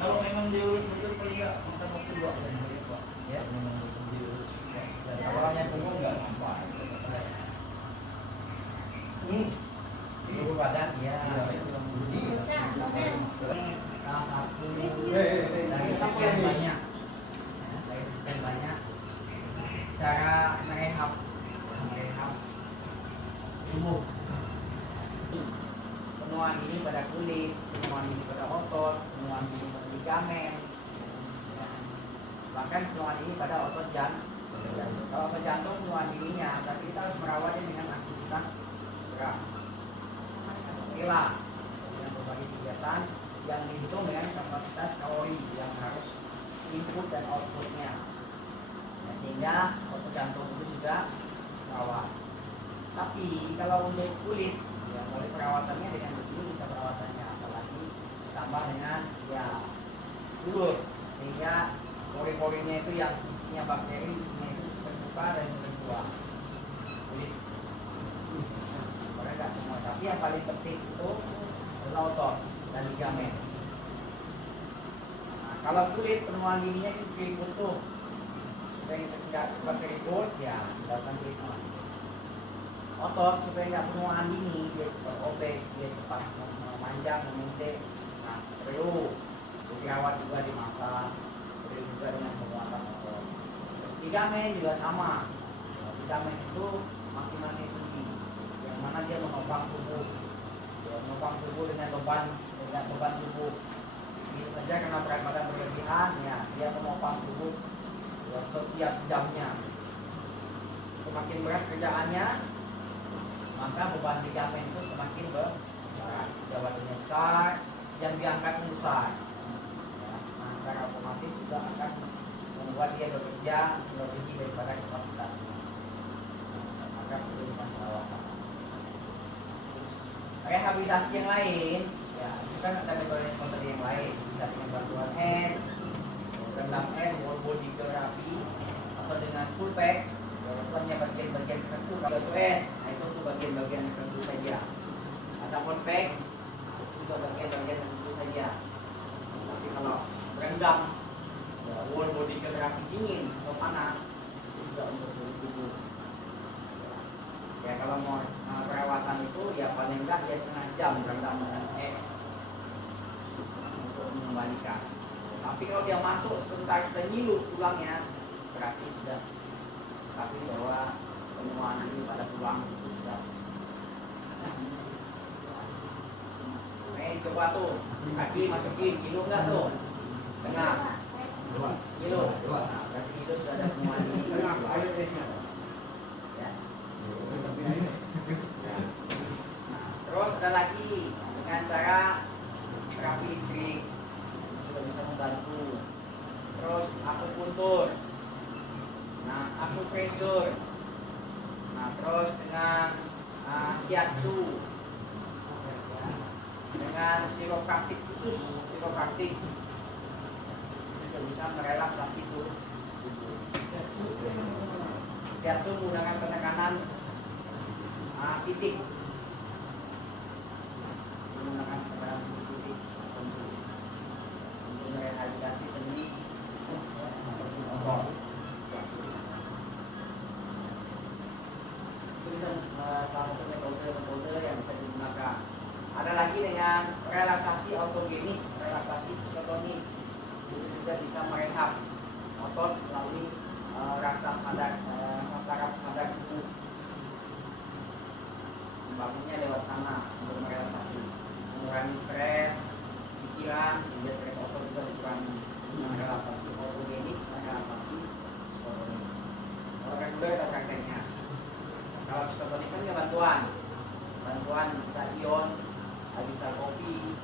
Kalau memang diurut betul paling enggak makan waktu 2 Pak. Ya, memang betul diurut. Dan awalnya tunggu enggak nampak. Ibu badan ya. Salah satu dari sekian banyak, cara merehab tubuh. Penuaan ini pada kulit, penuaan ini pada otot, penuaan ini pada ligamen, ya. Bahkan penuaan ini pada otot jantung. Kalau otot jantung penuaan ininya, tapi kita harus merawatnya dengan aktivitas gerak. Inilah dengan berbagai kegiatan yang dihitung dengan kapasitas kalori yang harus input dan outputnya, ya, sehingga otot jantung itu juga perawat. Tapi kalau untuk kulit, ya mulai perawatannya dengan begini bisa perawatannya, apalagi ditambah dengan ya ulur, sehingga pori-porinya itu yang isinya bakteri, isinya itu terbuka dan terbuang. Kulit mereka semua, tapi yang paling penting itu adalah otot dan ligamen. Nah, kalau kulit penuaan dininya itu keriput tuh, supaya tidak cepat keriput, ya dilakukan treatment. Otot supaya tidak penuaan dini, dia cepat obek, dia cepat memanjang, memuntik. Nah, perlu dirawat juga, dimasas, perlu juga dengan penguatan otot. Ligamen juga sama. Ligamen itu masing-masing sendi, yang mana dia menopang tubuh, dengan beban tubuh. Ini saja karena berat badan berlebihan, ya dia menopang tubuh ya, setiap jamnya. Semakin berat kerjaannya, maka beban ligamen itu semakin berat. Jabatannya besar, yang diangkat besar. Ya, nah, secara otomatis juga akan membuat dia bekerja melebihi daripada kapasitasnya. Maka perlu dengan perawatan. Rehabilitasi yang lain, ya itu kan ada metode yang lain, bisa dengan bantuan es, rendam es, whole body therapy, atau dengan full pack. Contohnya bagian-bagian tertentu kalau itu es, nah itu untuk bagian-bagian tertentu saja. Ada full pack, itu juga bagian-bagian tertentu saja. Tapi kalau rendam, ya, whole body therapy dingin atau panas, itu juga untuk seluruh tubuh. Ya kalau mau perawatan itu ya paling enggak ya setengah jam rendam dengan es untuk mengembalikan. Tapi kalau dia masuk sebentar sudah nyilut tulangnya, berarti sudah tapi bahwa penuaan ini pada tulang itu sudah. Coba tuh kaki masukin kilo enggak tuh? Tengah. Kilo. Nah, berarti itu sudah ada penuaan ini. Ya. Terus ada lagi dengan cara terapi listrik juga bisa membantu. Terus akupuntur, nah akupressur, nah terus dengan shiatsu, dengan chiropraktik khusus, chiropraktik juga bisa merelaksasi tubuh. Shiatsu menggunakan penekanan titik, menggunakan penekanan titik untuk merehabilitasi sendi ataupun otot. Itu bisa salah satu metode yang bisa digunakan. Ada lagi dengan relaksasi autogenik, relaksasi psikotonik, itu juga bisa merehab otot melalui rasa sadar, saraf sadar tubuh. Membangunnya lewat sana untuk merelaksasi, mengurangi stres pikiran, sehingga stres otot juga dikurangi. Relaksasi autogenik, relaksasi psikotonik. Kalau reguler ada prakteknya. Kalau psikotonik kan ya bantuan bisa ion, bisa kopi,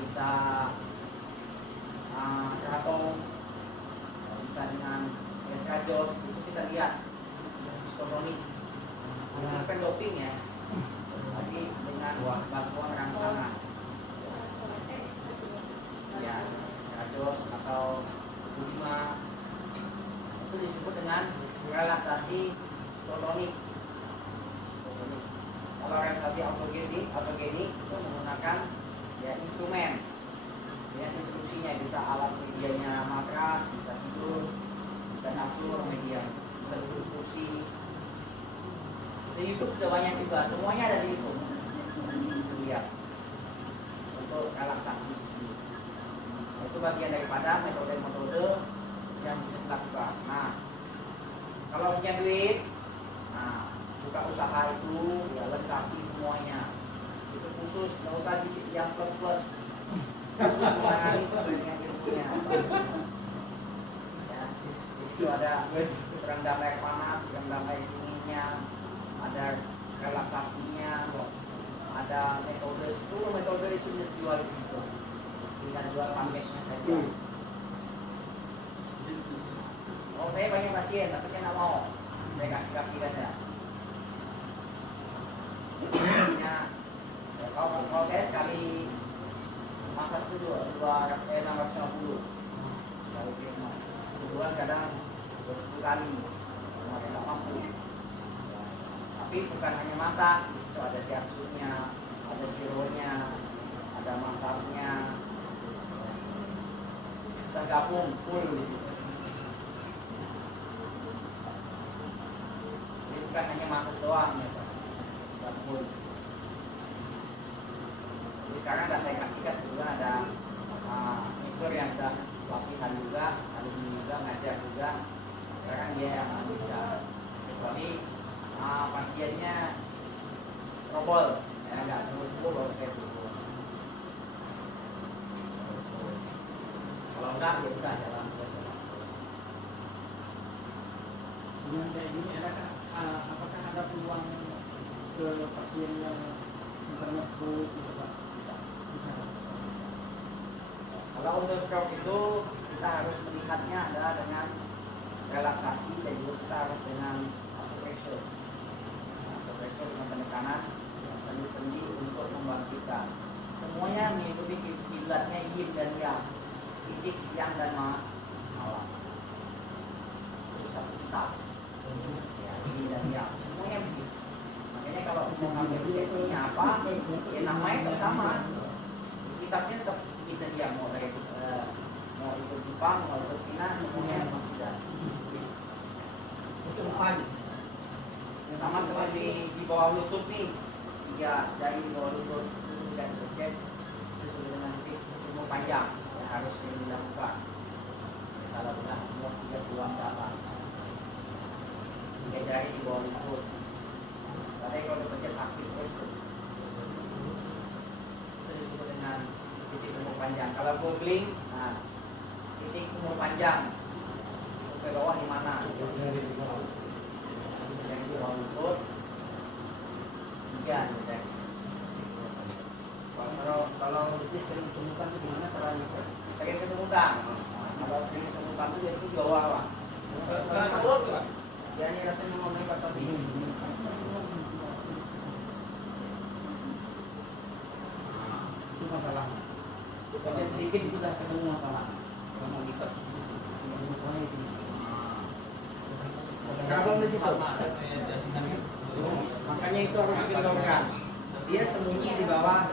bisa keraton, bisa dengan esrajos, itu kita lihat psikotonik. Itu kan doping ya. dengan bantuan rangsangan. Ya, rajos atau bulima itu disebut dengan relaksasi stotonik. Kalau relaksasi autogenik itu menggunakan ya instrumen, ya instruksinya bisa alas medianya matras, bisa tidur, bisa kasur media, bisa duduk kursi. Di YouTube sudah banyak juga, semuanya ada di YouTube. Lihat untuk relaksasi. Itu bagian daripada metode-metode yang bisa dilakukan. Nah, kalau punya duit, nah buka usaha itu ya lengkapi semuanya. Itu khusus, nggak usah yang plus-plus. Khusus menangani sesuai dengan ilmunya. Ya, di situ ada rendam air panas, rendam air dinginnya, ada relaksasinya, ada metode, seluruh metode itu dijual di situ. Tinggal jual paketnya saja. Oh, saya banyak pasien, tapi saya nggak mau. Saya kasih aja. Ya, kalau saya sekali masak itu 650. Sekali terima. Sebulan kadang 20 kali. Cuma saya nggak mampu. Tapi bukan hanya masak, itu ada shiatsunya, ada shironya, ada masasnya. Tergabung full di situ. Jadi bukan hanya masas doang ya Pak. Full. Jadi sekarang sudah saya kasihkan juga ada unsur yang sudah latihan juga, hari ini juga ngajar juga. Sekarang dia yang bisa. Kecuali pasiennya robol, ya nggak sembuh baru saya tutup. Kalau enggak ya udah jalan terus. Dengan kayak gini adakah apakah ada peluang ke pasien yang misalnya stroke gitu Pak? Bisa. Kalau untuk stroke itu kita harus melihatnya adalah dengan relaksasi dan juga kita harus dengan pressure. Pressure dengan penekanan sendi-sendi untuk membangkitkan. Semuanya mengikuti kiblatnya yin dan yang, titik siang dan malam. Itu satu kitab. Ya, yin dan yang, semuanya begitu. Makanya kalau mau ngambil sesinya apa, ya namanya nggak sama. Kitabnya tetap yin dan yang, mau dari mau ikut Jepang, mau ikut Cina, semuanya masih ada. Itu sama seperti di bawah lutut nih, tiga dari bawah lutut dan lutut itu sudah dengan umur panjang yang harus dilakukan. Kalau sudah umur 30-an ke atas, tiga jari di bawah lutut. Tapi kalau bekerja sakit terus itu disebut dengan titik umur panjang. Kalau googling, nah titik umur panjang itu ke bawah di mana? Yang di bawah lutut, tiga. Kalau itu sering kesemutan itu gimana caranya? Sering kesemutan. Kalau sering kesemutan itu biasanya di bawah Pak. Karena kabur tuh. Ya ini rasanya ngomongin Pak tapi. Itu masalah. Tapi sedikit itu sudah ketemu masalah. Kamu ikat. Kalau di situ, makanya itu harus dikendorkan. Dia sembunyi di bawah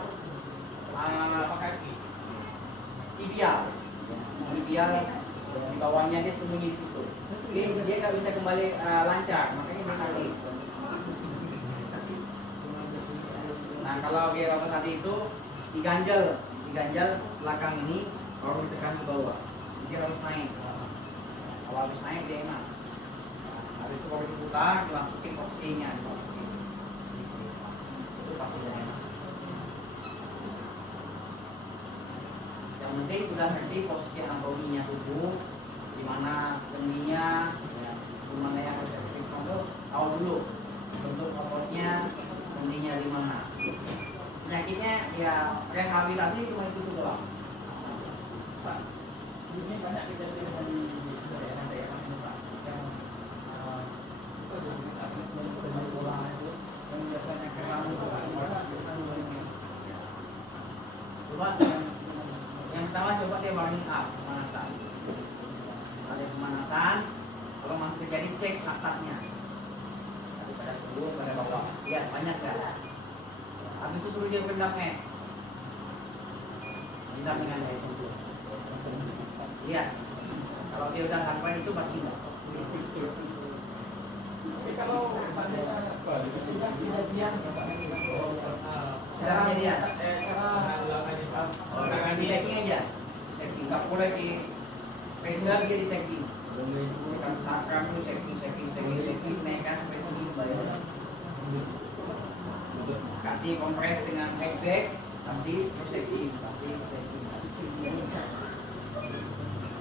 tibial, di bawahnya dia sembunyi di situ. Dia nggak bisa kembali lancar, makanya dia sakit. Nah kalau dia tadi itu diganjel belakang ini, baru ditekan ke bawah. Dia harus naik. Kalau habis naik dia enak. Habis itu baru diputar, dimasukin posisinya, itu pasti enak. Yang penting sudah ngerti posisi anatominya tubuh, di mana sendinya, ya, di mana yang harus diperiksa itu tahu dulu bentuk ototnya, sendinya di mana. Penyakitnya ya rehabilitasi cuma itu doang. Pak, Ini banyak kejadian dari daerah-daerah ini Pak yang itu dari bola itu yang biasanya kerang itu Pak, biasanya jadi cek nakatnya. Daripada turun pada bawah. Lihat banyak nggak? Habis itu suruh dia rendam es. Rendam dengan es itu. Lihat. Kalau dia udah tanpa itu masih enggak. Tapi kalau seandainya sudah kejadian Sekarang kejadian. cara Orang di setting aja. Setting nggak boleh di pressure dia di setting. Kamu setting naikkan sampai tinggi kembali. Kasih kompres dengan ice bag, kasih setting.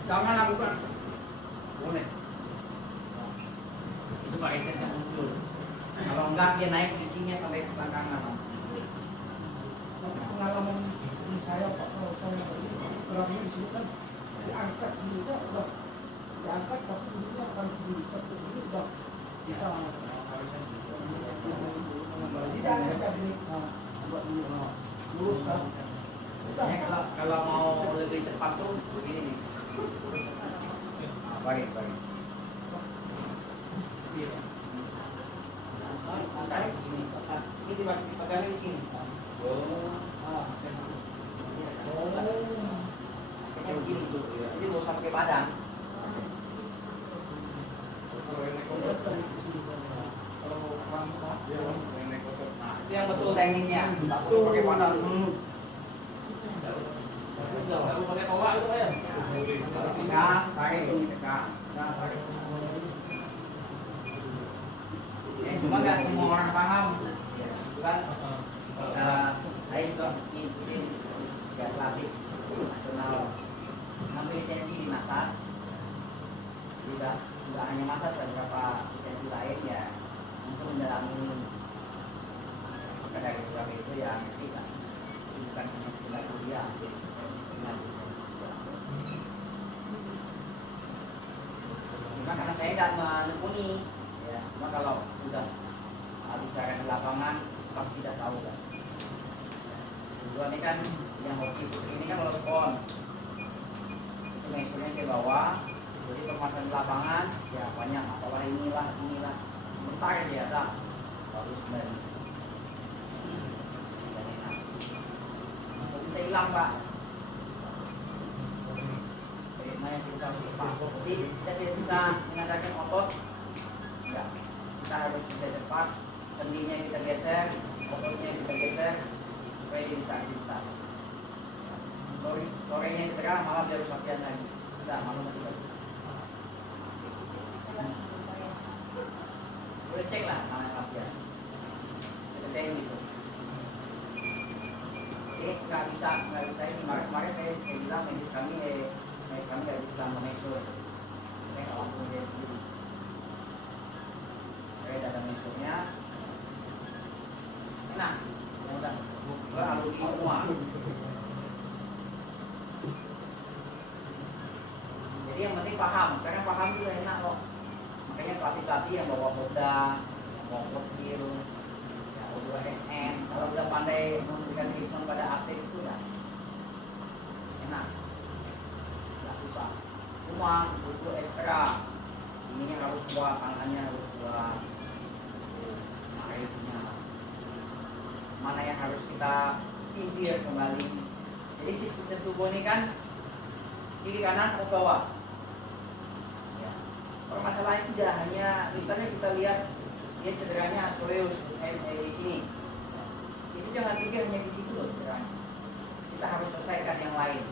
Jangan lakukan. Boleh. Itu Pak SS yang muncul. Kalau enggak dia naik tingginya sampai ke selangkangan. Pengalaman di saya Pak, kalau saya orangnya di sini kan diangkat juga udah diangkat tapi dulunya akan diikat ini udah bisa tidak ada jadi buat lurus kan. Biasanya kalau mau lebih cepat tuh begini nih. Balik. Tarik sini. Ini dipegang di sini. Kayaknya begini tuh. Jadi mau sampai badan. Nah, itu yang betul tekniknya. Betul pakai badan. Kalau pakai kawat itu ya. Tegang, tarik, tegang. Ya, cuma nggak semua orang paham. Kan? Saya juga ngikutin tiga pelatih nasional ngambil lisensi di Masas. Tidak hanya Masas, ada beberapa lisensi lain ya untuk mendalami dari beberapa itu ya ngerti kan. Bukan hanya sekedar kuliah. Cuma karena saya tidak menekuni, ya. Cuma kalau sudah bicara di lapangan pasti tidak tahu kan. Dua ini kan yang hoki putri ini kan lolos PON. Itu mesurnya saya bawa. Jadi permasalahan di lapangan ya banyak masalah inilah. Sebentar dia dah baru sebenarnya. Bisa hilang Pak. Yang kita harus cepat. Jadi kita tidak bisa mengadakan otot. Ya, kita harus bisa cepat. Sendinya kita geser, ototnya kita geser supaya dia bisa aktivitas. Sorenya kita kan malam dia harus latihan lagi. Tidak, malam masih bagus. Boleh cek lah mana latihan. Sedang gitu. Nggak bisa ini. Kemarin saya bilang medis kami nggak bisa memesul. Saya nggak mampu dia sendiri. Saya ada mesulnya. Enak, ya udah. Alumni semua. Jadi yang penting paham. Sekarang paham itu enak loh. Makanya pelatih-pelatih yang bawa Honda, yang bawa Portil, ya O2SN. Kalau udah pandai memberikan treatment pada atlet itu ya enak. Susah. Cuma butuh ekstra. Ininya harus kuat, tangannya harus kuat. Maritnya. Mana yang harus kita pinggir kembali. Jadi sistem tubuh ini kan kiri kanan ke bawah. Ya. Permasalahannya tidak hanya misalnya kita lihat dia cederanya soleus di sini. Itu jangan pikir hanya di situ loh cederanya. Kita harus selesaikan yang lain.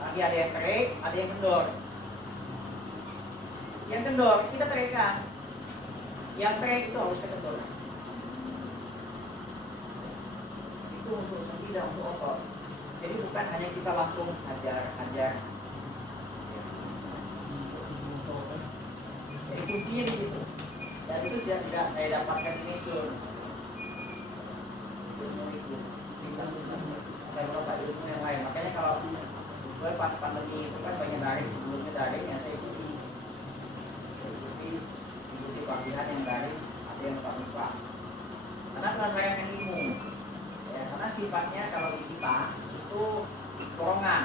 Nanti ada yang terik, ada yang kendor. Yang kendor kita terikan. Yang terik itu harus kendor. Itu untuk sendi dan untuk otot. Jadi bukan hanya kita langsung hajar. Jadi kuncinya di situ. Dan itu tidak saya dapatkan di mesur. Ilmu itu. Ada beberapa ilmu yang lain. Makanya kalau pas pandemi itu kan banyak daring, sebelumnya daring ya saya ikuti pelatihan yang daring, ada yang muka. Karena pelatihan ilmu ya, karena sifatnya kalau di kita itu dorongan.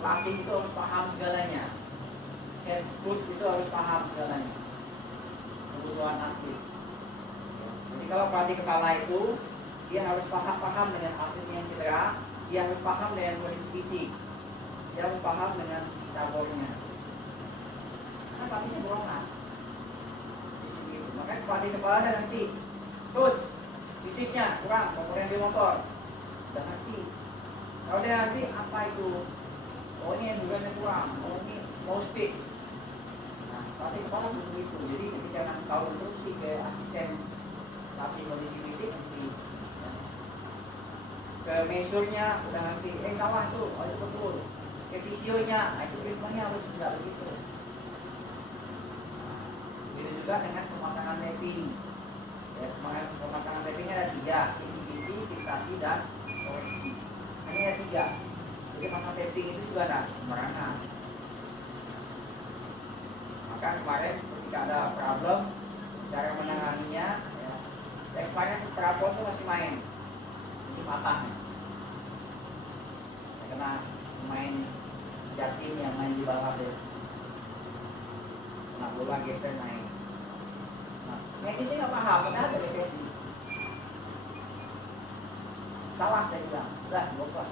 Pelatih itu harus paham segalanya. health food itu harus paham segalanya, kebutuhan atlet. Jadi kalau pelatih kepala itu dia harus paham dengan atlet yang cedera, dia harus paham dengan kondisi fisik, dia harus paham dengan cabornya. Karena pelatihnya borongan. Makanya pelatih kepala dan nanti coach fisiknya kurang, komponen di motor dan nanti kalau dia nanti apa itu, oh ini endurance kurang, oh ini mau speed. Nah pelatih kepala butuh itu. Jadi ketika ngasih tahu instruksi ke asisten pelatih kondisi fisik nanti ke mesurnya udah nanti salah tuh, oh itu betul. Ke visionya, itu ritmenya harus tidak begitu. Begitu juga dengan pemasangan tapping. Ya, pemasangan tappingnya ada 3, inhibisi, fiksasi, dan koreksi. Hanya ada 3. Jadi pasang tapping itu juga ada sembarangan. Maka kemarin ketika ada problem, cara menanganinya, ya, dan kemarin perabot itu masih main, ini patah. Ya, kena main Jatim yang main di Bangladesh, kena bola geser main. Medisnya nggak paham, padahal ada depresi. Salah saya bilang, udah bosan.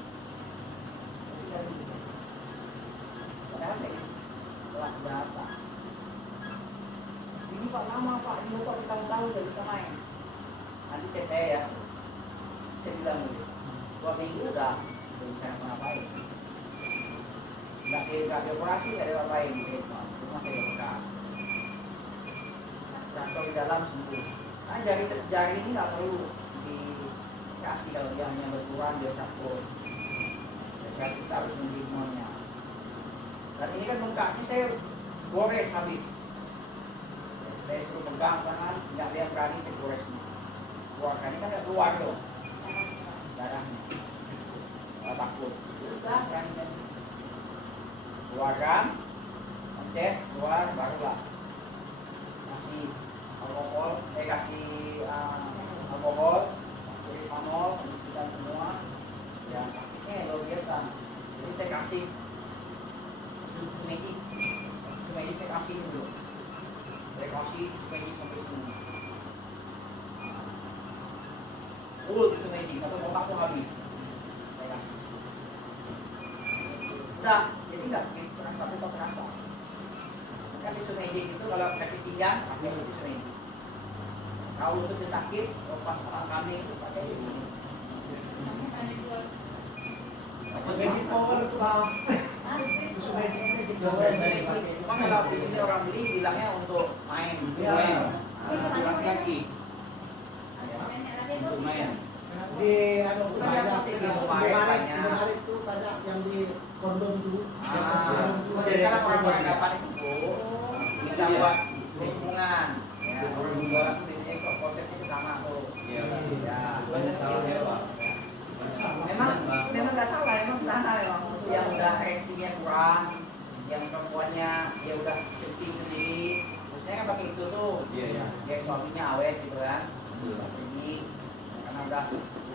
Padahal medis kelas berapa? Ini Pak lama Pak, ini Pak bertahun-tahun udah bisa main. Nanti cek saya ya, saya bilang dulu, 2 minggu udah bisa ngapain. Nggak dioperasi, nggak dioperasi di rumah saya bekas. Jatuh di dalam sembuh. Nah jari ini nggak perlu dikasih kalau dia hanya berkurang dia takut. Jadi kita harus menghimbauannya. Dan ini kan bengkaknya saya gores habis. Saya suruh pegang tangan, nggak ada yang berani saya gores. Keluarkan ini kan nggak keluar loh darahnya. Takut. Udah berani. Keluarkan, pencet, keluar, barulah kasih alkohol, kasih alkohol, kasih rifanol, kondisikan semua. Ya sakitnya luar biasa. Jadi saya kasih sumedik saya kasih dulu. Saya kasih sumedik sampai sini. Sumedik satu kotak tuh habis. Saya kasih. Udah, jadi nggak terasa tetap terasa. Kan tisu medik itu kalau sakit pinggang pakai tisu medik. Kalau lutut sakit, lepas tangan kambing itu pakai tisu medik. Medik power itu Pak. Tisu medik Cuma kalau di sini orang beli bilangnya untuk main. Laki-laki untuk main. Di banyak itu banyak yang di kondom dulu. Jadi kalau orang-orang dapat itu bisa buat hubungan. Ya, orang jualan itu biasanya konsepnya sama tuh. Iya. Ya, Banyak salahnya Pak. memang nggak salah, emang sana memang yang udah ereksinya kurang, yang perempuannya dia udah kencing sendiri, terusnya kan pakai itu tuh. Iya. Dia suaminya awet gitu kan, pergi karena udah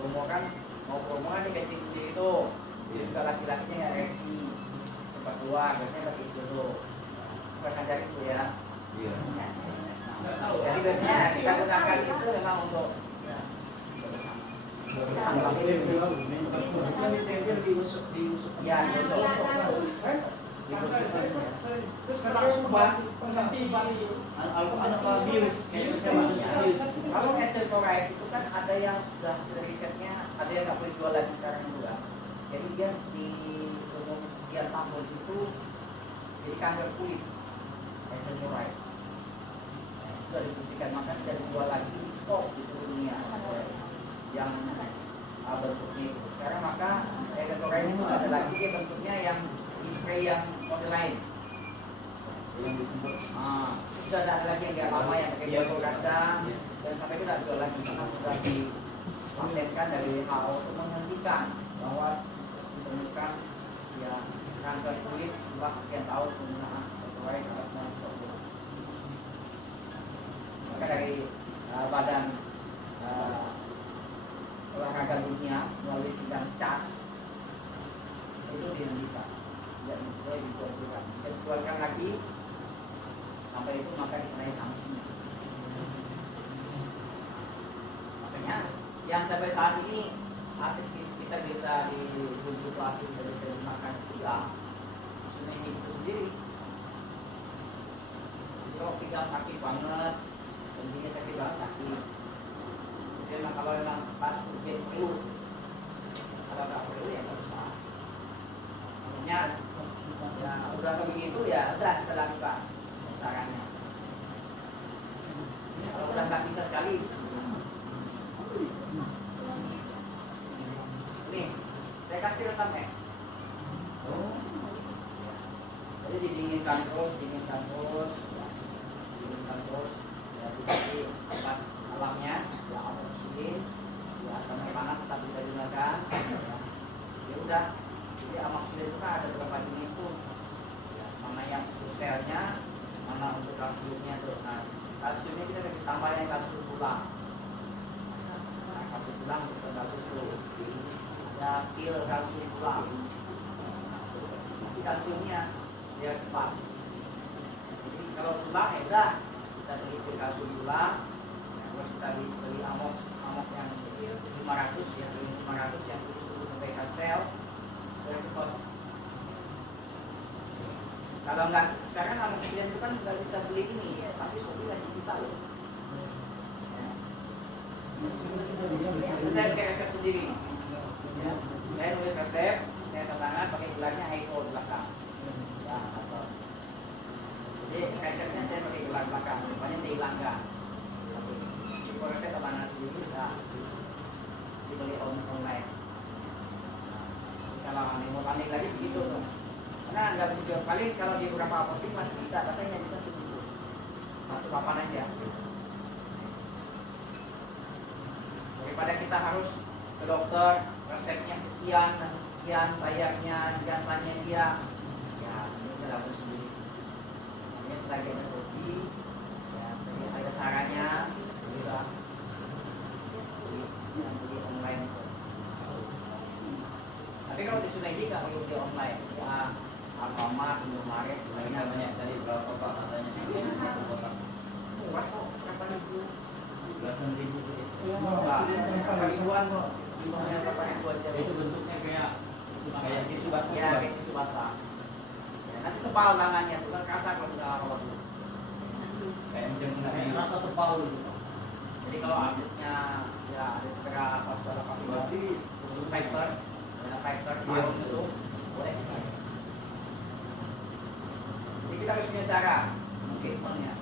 umur kan mau promo kan dia kencing sendiri tuh. Dia juga laki-lakinya yang ereksi cepat keluar, biasanya pakai itu tuh. Bukan cari itu ya. Iya. Jadi biasanya kita gunakan itu memang untuk ya kalau ethylchloride itu kan ada yang sudah hasil risetnya, ada yang nggak boleh jual lagi sekarang juga. Jadi dia di umur sekian tahun itu jadi kanker kulit ethylchloride. Sudah dibuktikan, maka tidak dijual lagi, di stop di seluruh dunia yang bentuknya itu. Sekarang maka ethylchloride itu ada lagi dia bentuknya yang di spray yang model lain. Yang disebut Sudah ada lagi yang nggak lama yang pakai botol kaca dan sampai itu tidak jual lagi karena sudah dipatenkan dari WHO untuk menghentikan bahwa ditemukan ya kanker kulit setelah sekian tahun penggunaan ethylchloride dan sebagainya. Maka dari badan olahraga dunia melalui sidang CAS itu dihentikan, tidak boleh dikeluarkan lagi melanggar itu maka dikenai sanksi. Makanya yang sampai saat ini kita bisa dibujuk lagi dari makan itu ya sungai itu sendiri. Kalau pinggang sakit banget, sendinya sakit banget kasih. Kemudian kalau memang pas ujian perlu, kalau nggak perlu ya nggak usah. Makanya ya udah begitu ya udah kita lakukan caranya. Kalau udah nggak bisa sekali, nih saya kasih rekam jadi didinginkan terus, ya dikasih obat alamnya, ya amoxicillin, ya asam air panas tetap kita gunakan. Ya udah, jadi amoxicillin itu kan ada beberapa jenis tuh, ya, mana yang untuk selnya, mana untuk kalsiumnya tuh. Nah, kalsiumnya kita lebih tambah yang kalsium tulang. Nah, kalsium tulang itu bagus tuh. Ada pil kalsium tulang. Nah, isi kalsiumnya biar cepat. Jadi kalau tulang ya udah kita beli pil kalsium tulang, ya, terus kita beli amok yang 500 ya, 500 yang khusus untuk perbaikan sel biar cepat. Kalau enggak, sekarang amoxicillin itu kan nggak bisa beli ini ya, tapi Shopee masih bisa loh. Ya. Itu saya pakai resep sendiri. Ya. Saya nulis resep, saya tanda tangan pakai gelarnya Heiko di belakang. Ya, atau. Jadi resepnya saya pakai gelar belakang, depannya saya hilangkan. Kalau resep tanda tangan sendiri, ya, dibeli online. Kalau mau panik lagi begitu tuh. Karena nggak bisa jual, paling kalau di beberapa apotek masih bisa, katanya bisa tuh satu papan aja. Daripada kita harus ke dokter, resepnya sekian, bayarnya, jasanya dia, ya ini kita lakukan sendiri. Makanya selagi ada Shopee, ya selagi ada caranya, bisa beli online. Tapi kalau di Sungai nggak perlu beli online, ya. Alfamart, Indomaret, lainnya banyak dari berapa kotak katanya? Murah kok, berapa ribu? Belasan ribu gitu. Berapa ribuan kok? Berapa ribu aja? Itu bentuknya kayak tisu basah. Ya, kayak tisu basah. Ya, nanti sepal tangannya tuh kan kerasa kalau kita rawat dulu. Kayak macam rasa terpaul gitu. Jadi kalau adiknya ya ada pas pada pasti khusus fighter, ada fighter paul itu boleh. Kita harus punya cara treatmentnya.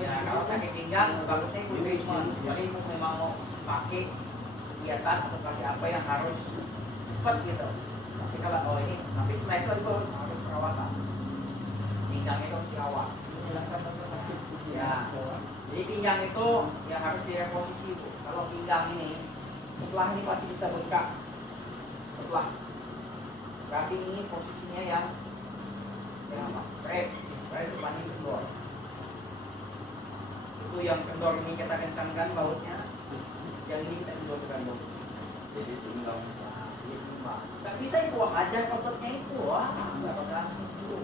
Ya kalau sakit pinggang bagusnya ikut treatment. Jadi memang mau pakai kegiatan atau pakai apa yang harus cepat gitu. Tapi kalau ini, tapi setelah itu harus perawatan. Pinggang itu harus dirawat. Ya. Jadi pinggang itu ya harus direposisi. Kalau pinggang ini setelah ini pasti bisa bengkak. Setelah berarti ini posisinya yang apa? Rep sepanjang kendor. Itu yang kendor ini kita kencangkan bautnya, yang ini kita kendorkan baut. Jadi seimbang. Jadi seimbang. Tak bisa itu ajar ototnya itu, nggak bakal sembuh.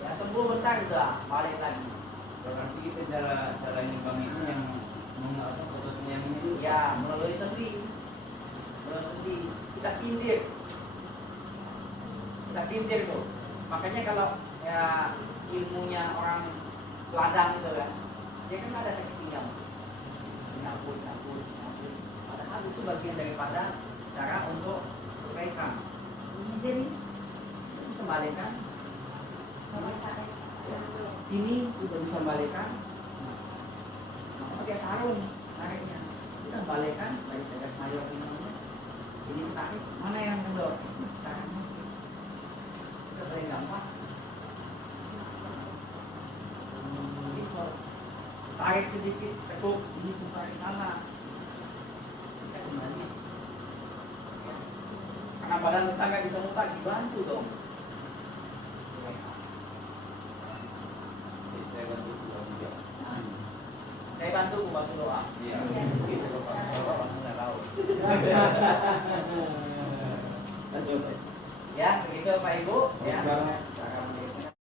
Ya sembuh bentar udah balik lagi. Berarti kita cara nyimbang itu yang mengapa ototnya yang ini? Ya melalui sendi. Kita tintir tuh. Makanya kalau ya ilmunya orang ladang gitu kan, dia kan ada sakit pinggang, nyabut. Padahal itu bagian daripada cara untuk perbaikan. Jadi bisa balikkan, sini juga bisa balikkan. Maka pakai sarung tariknya, kita balikkan dari tegas mayor ini tarik mana yang kendor, caranya. Paling gampang tarik sedikit, tekuk ini tarik sana, bisa kembali. Karena badan besar nggak bisa mutar, dibantu dong. Saya bantu doa. Iya. Ya, begitu Pak Ibu. Ya.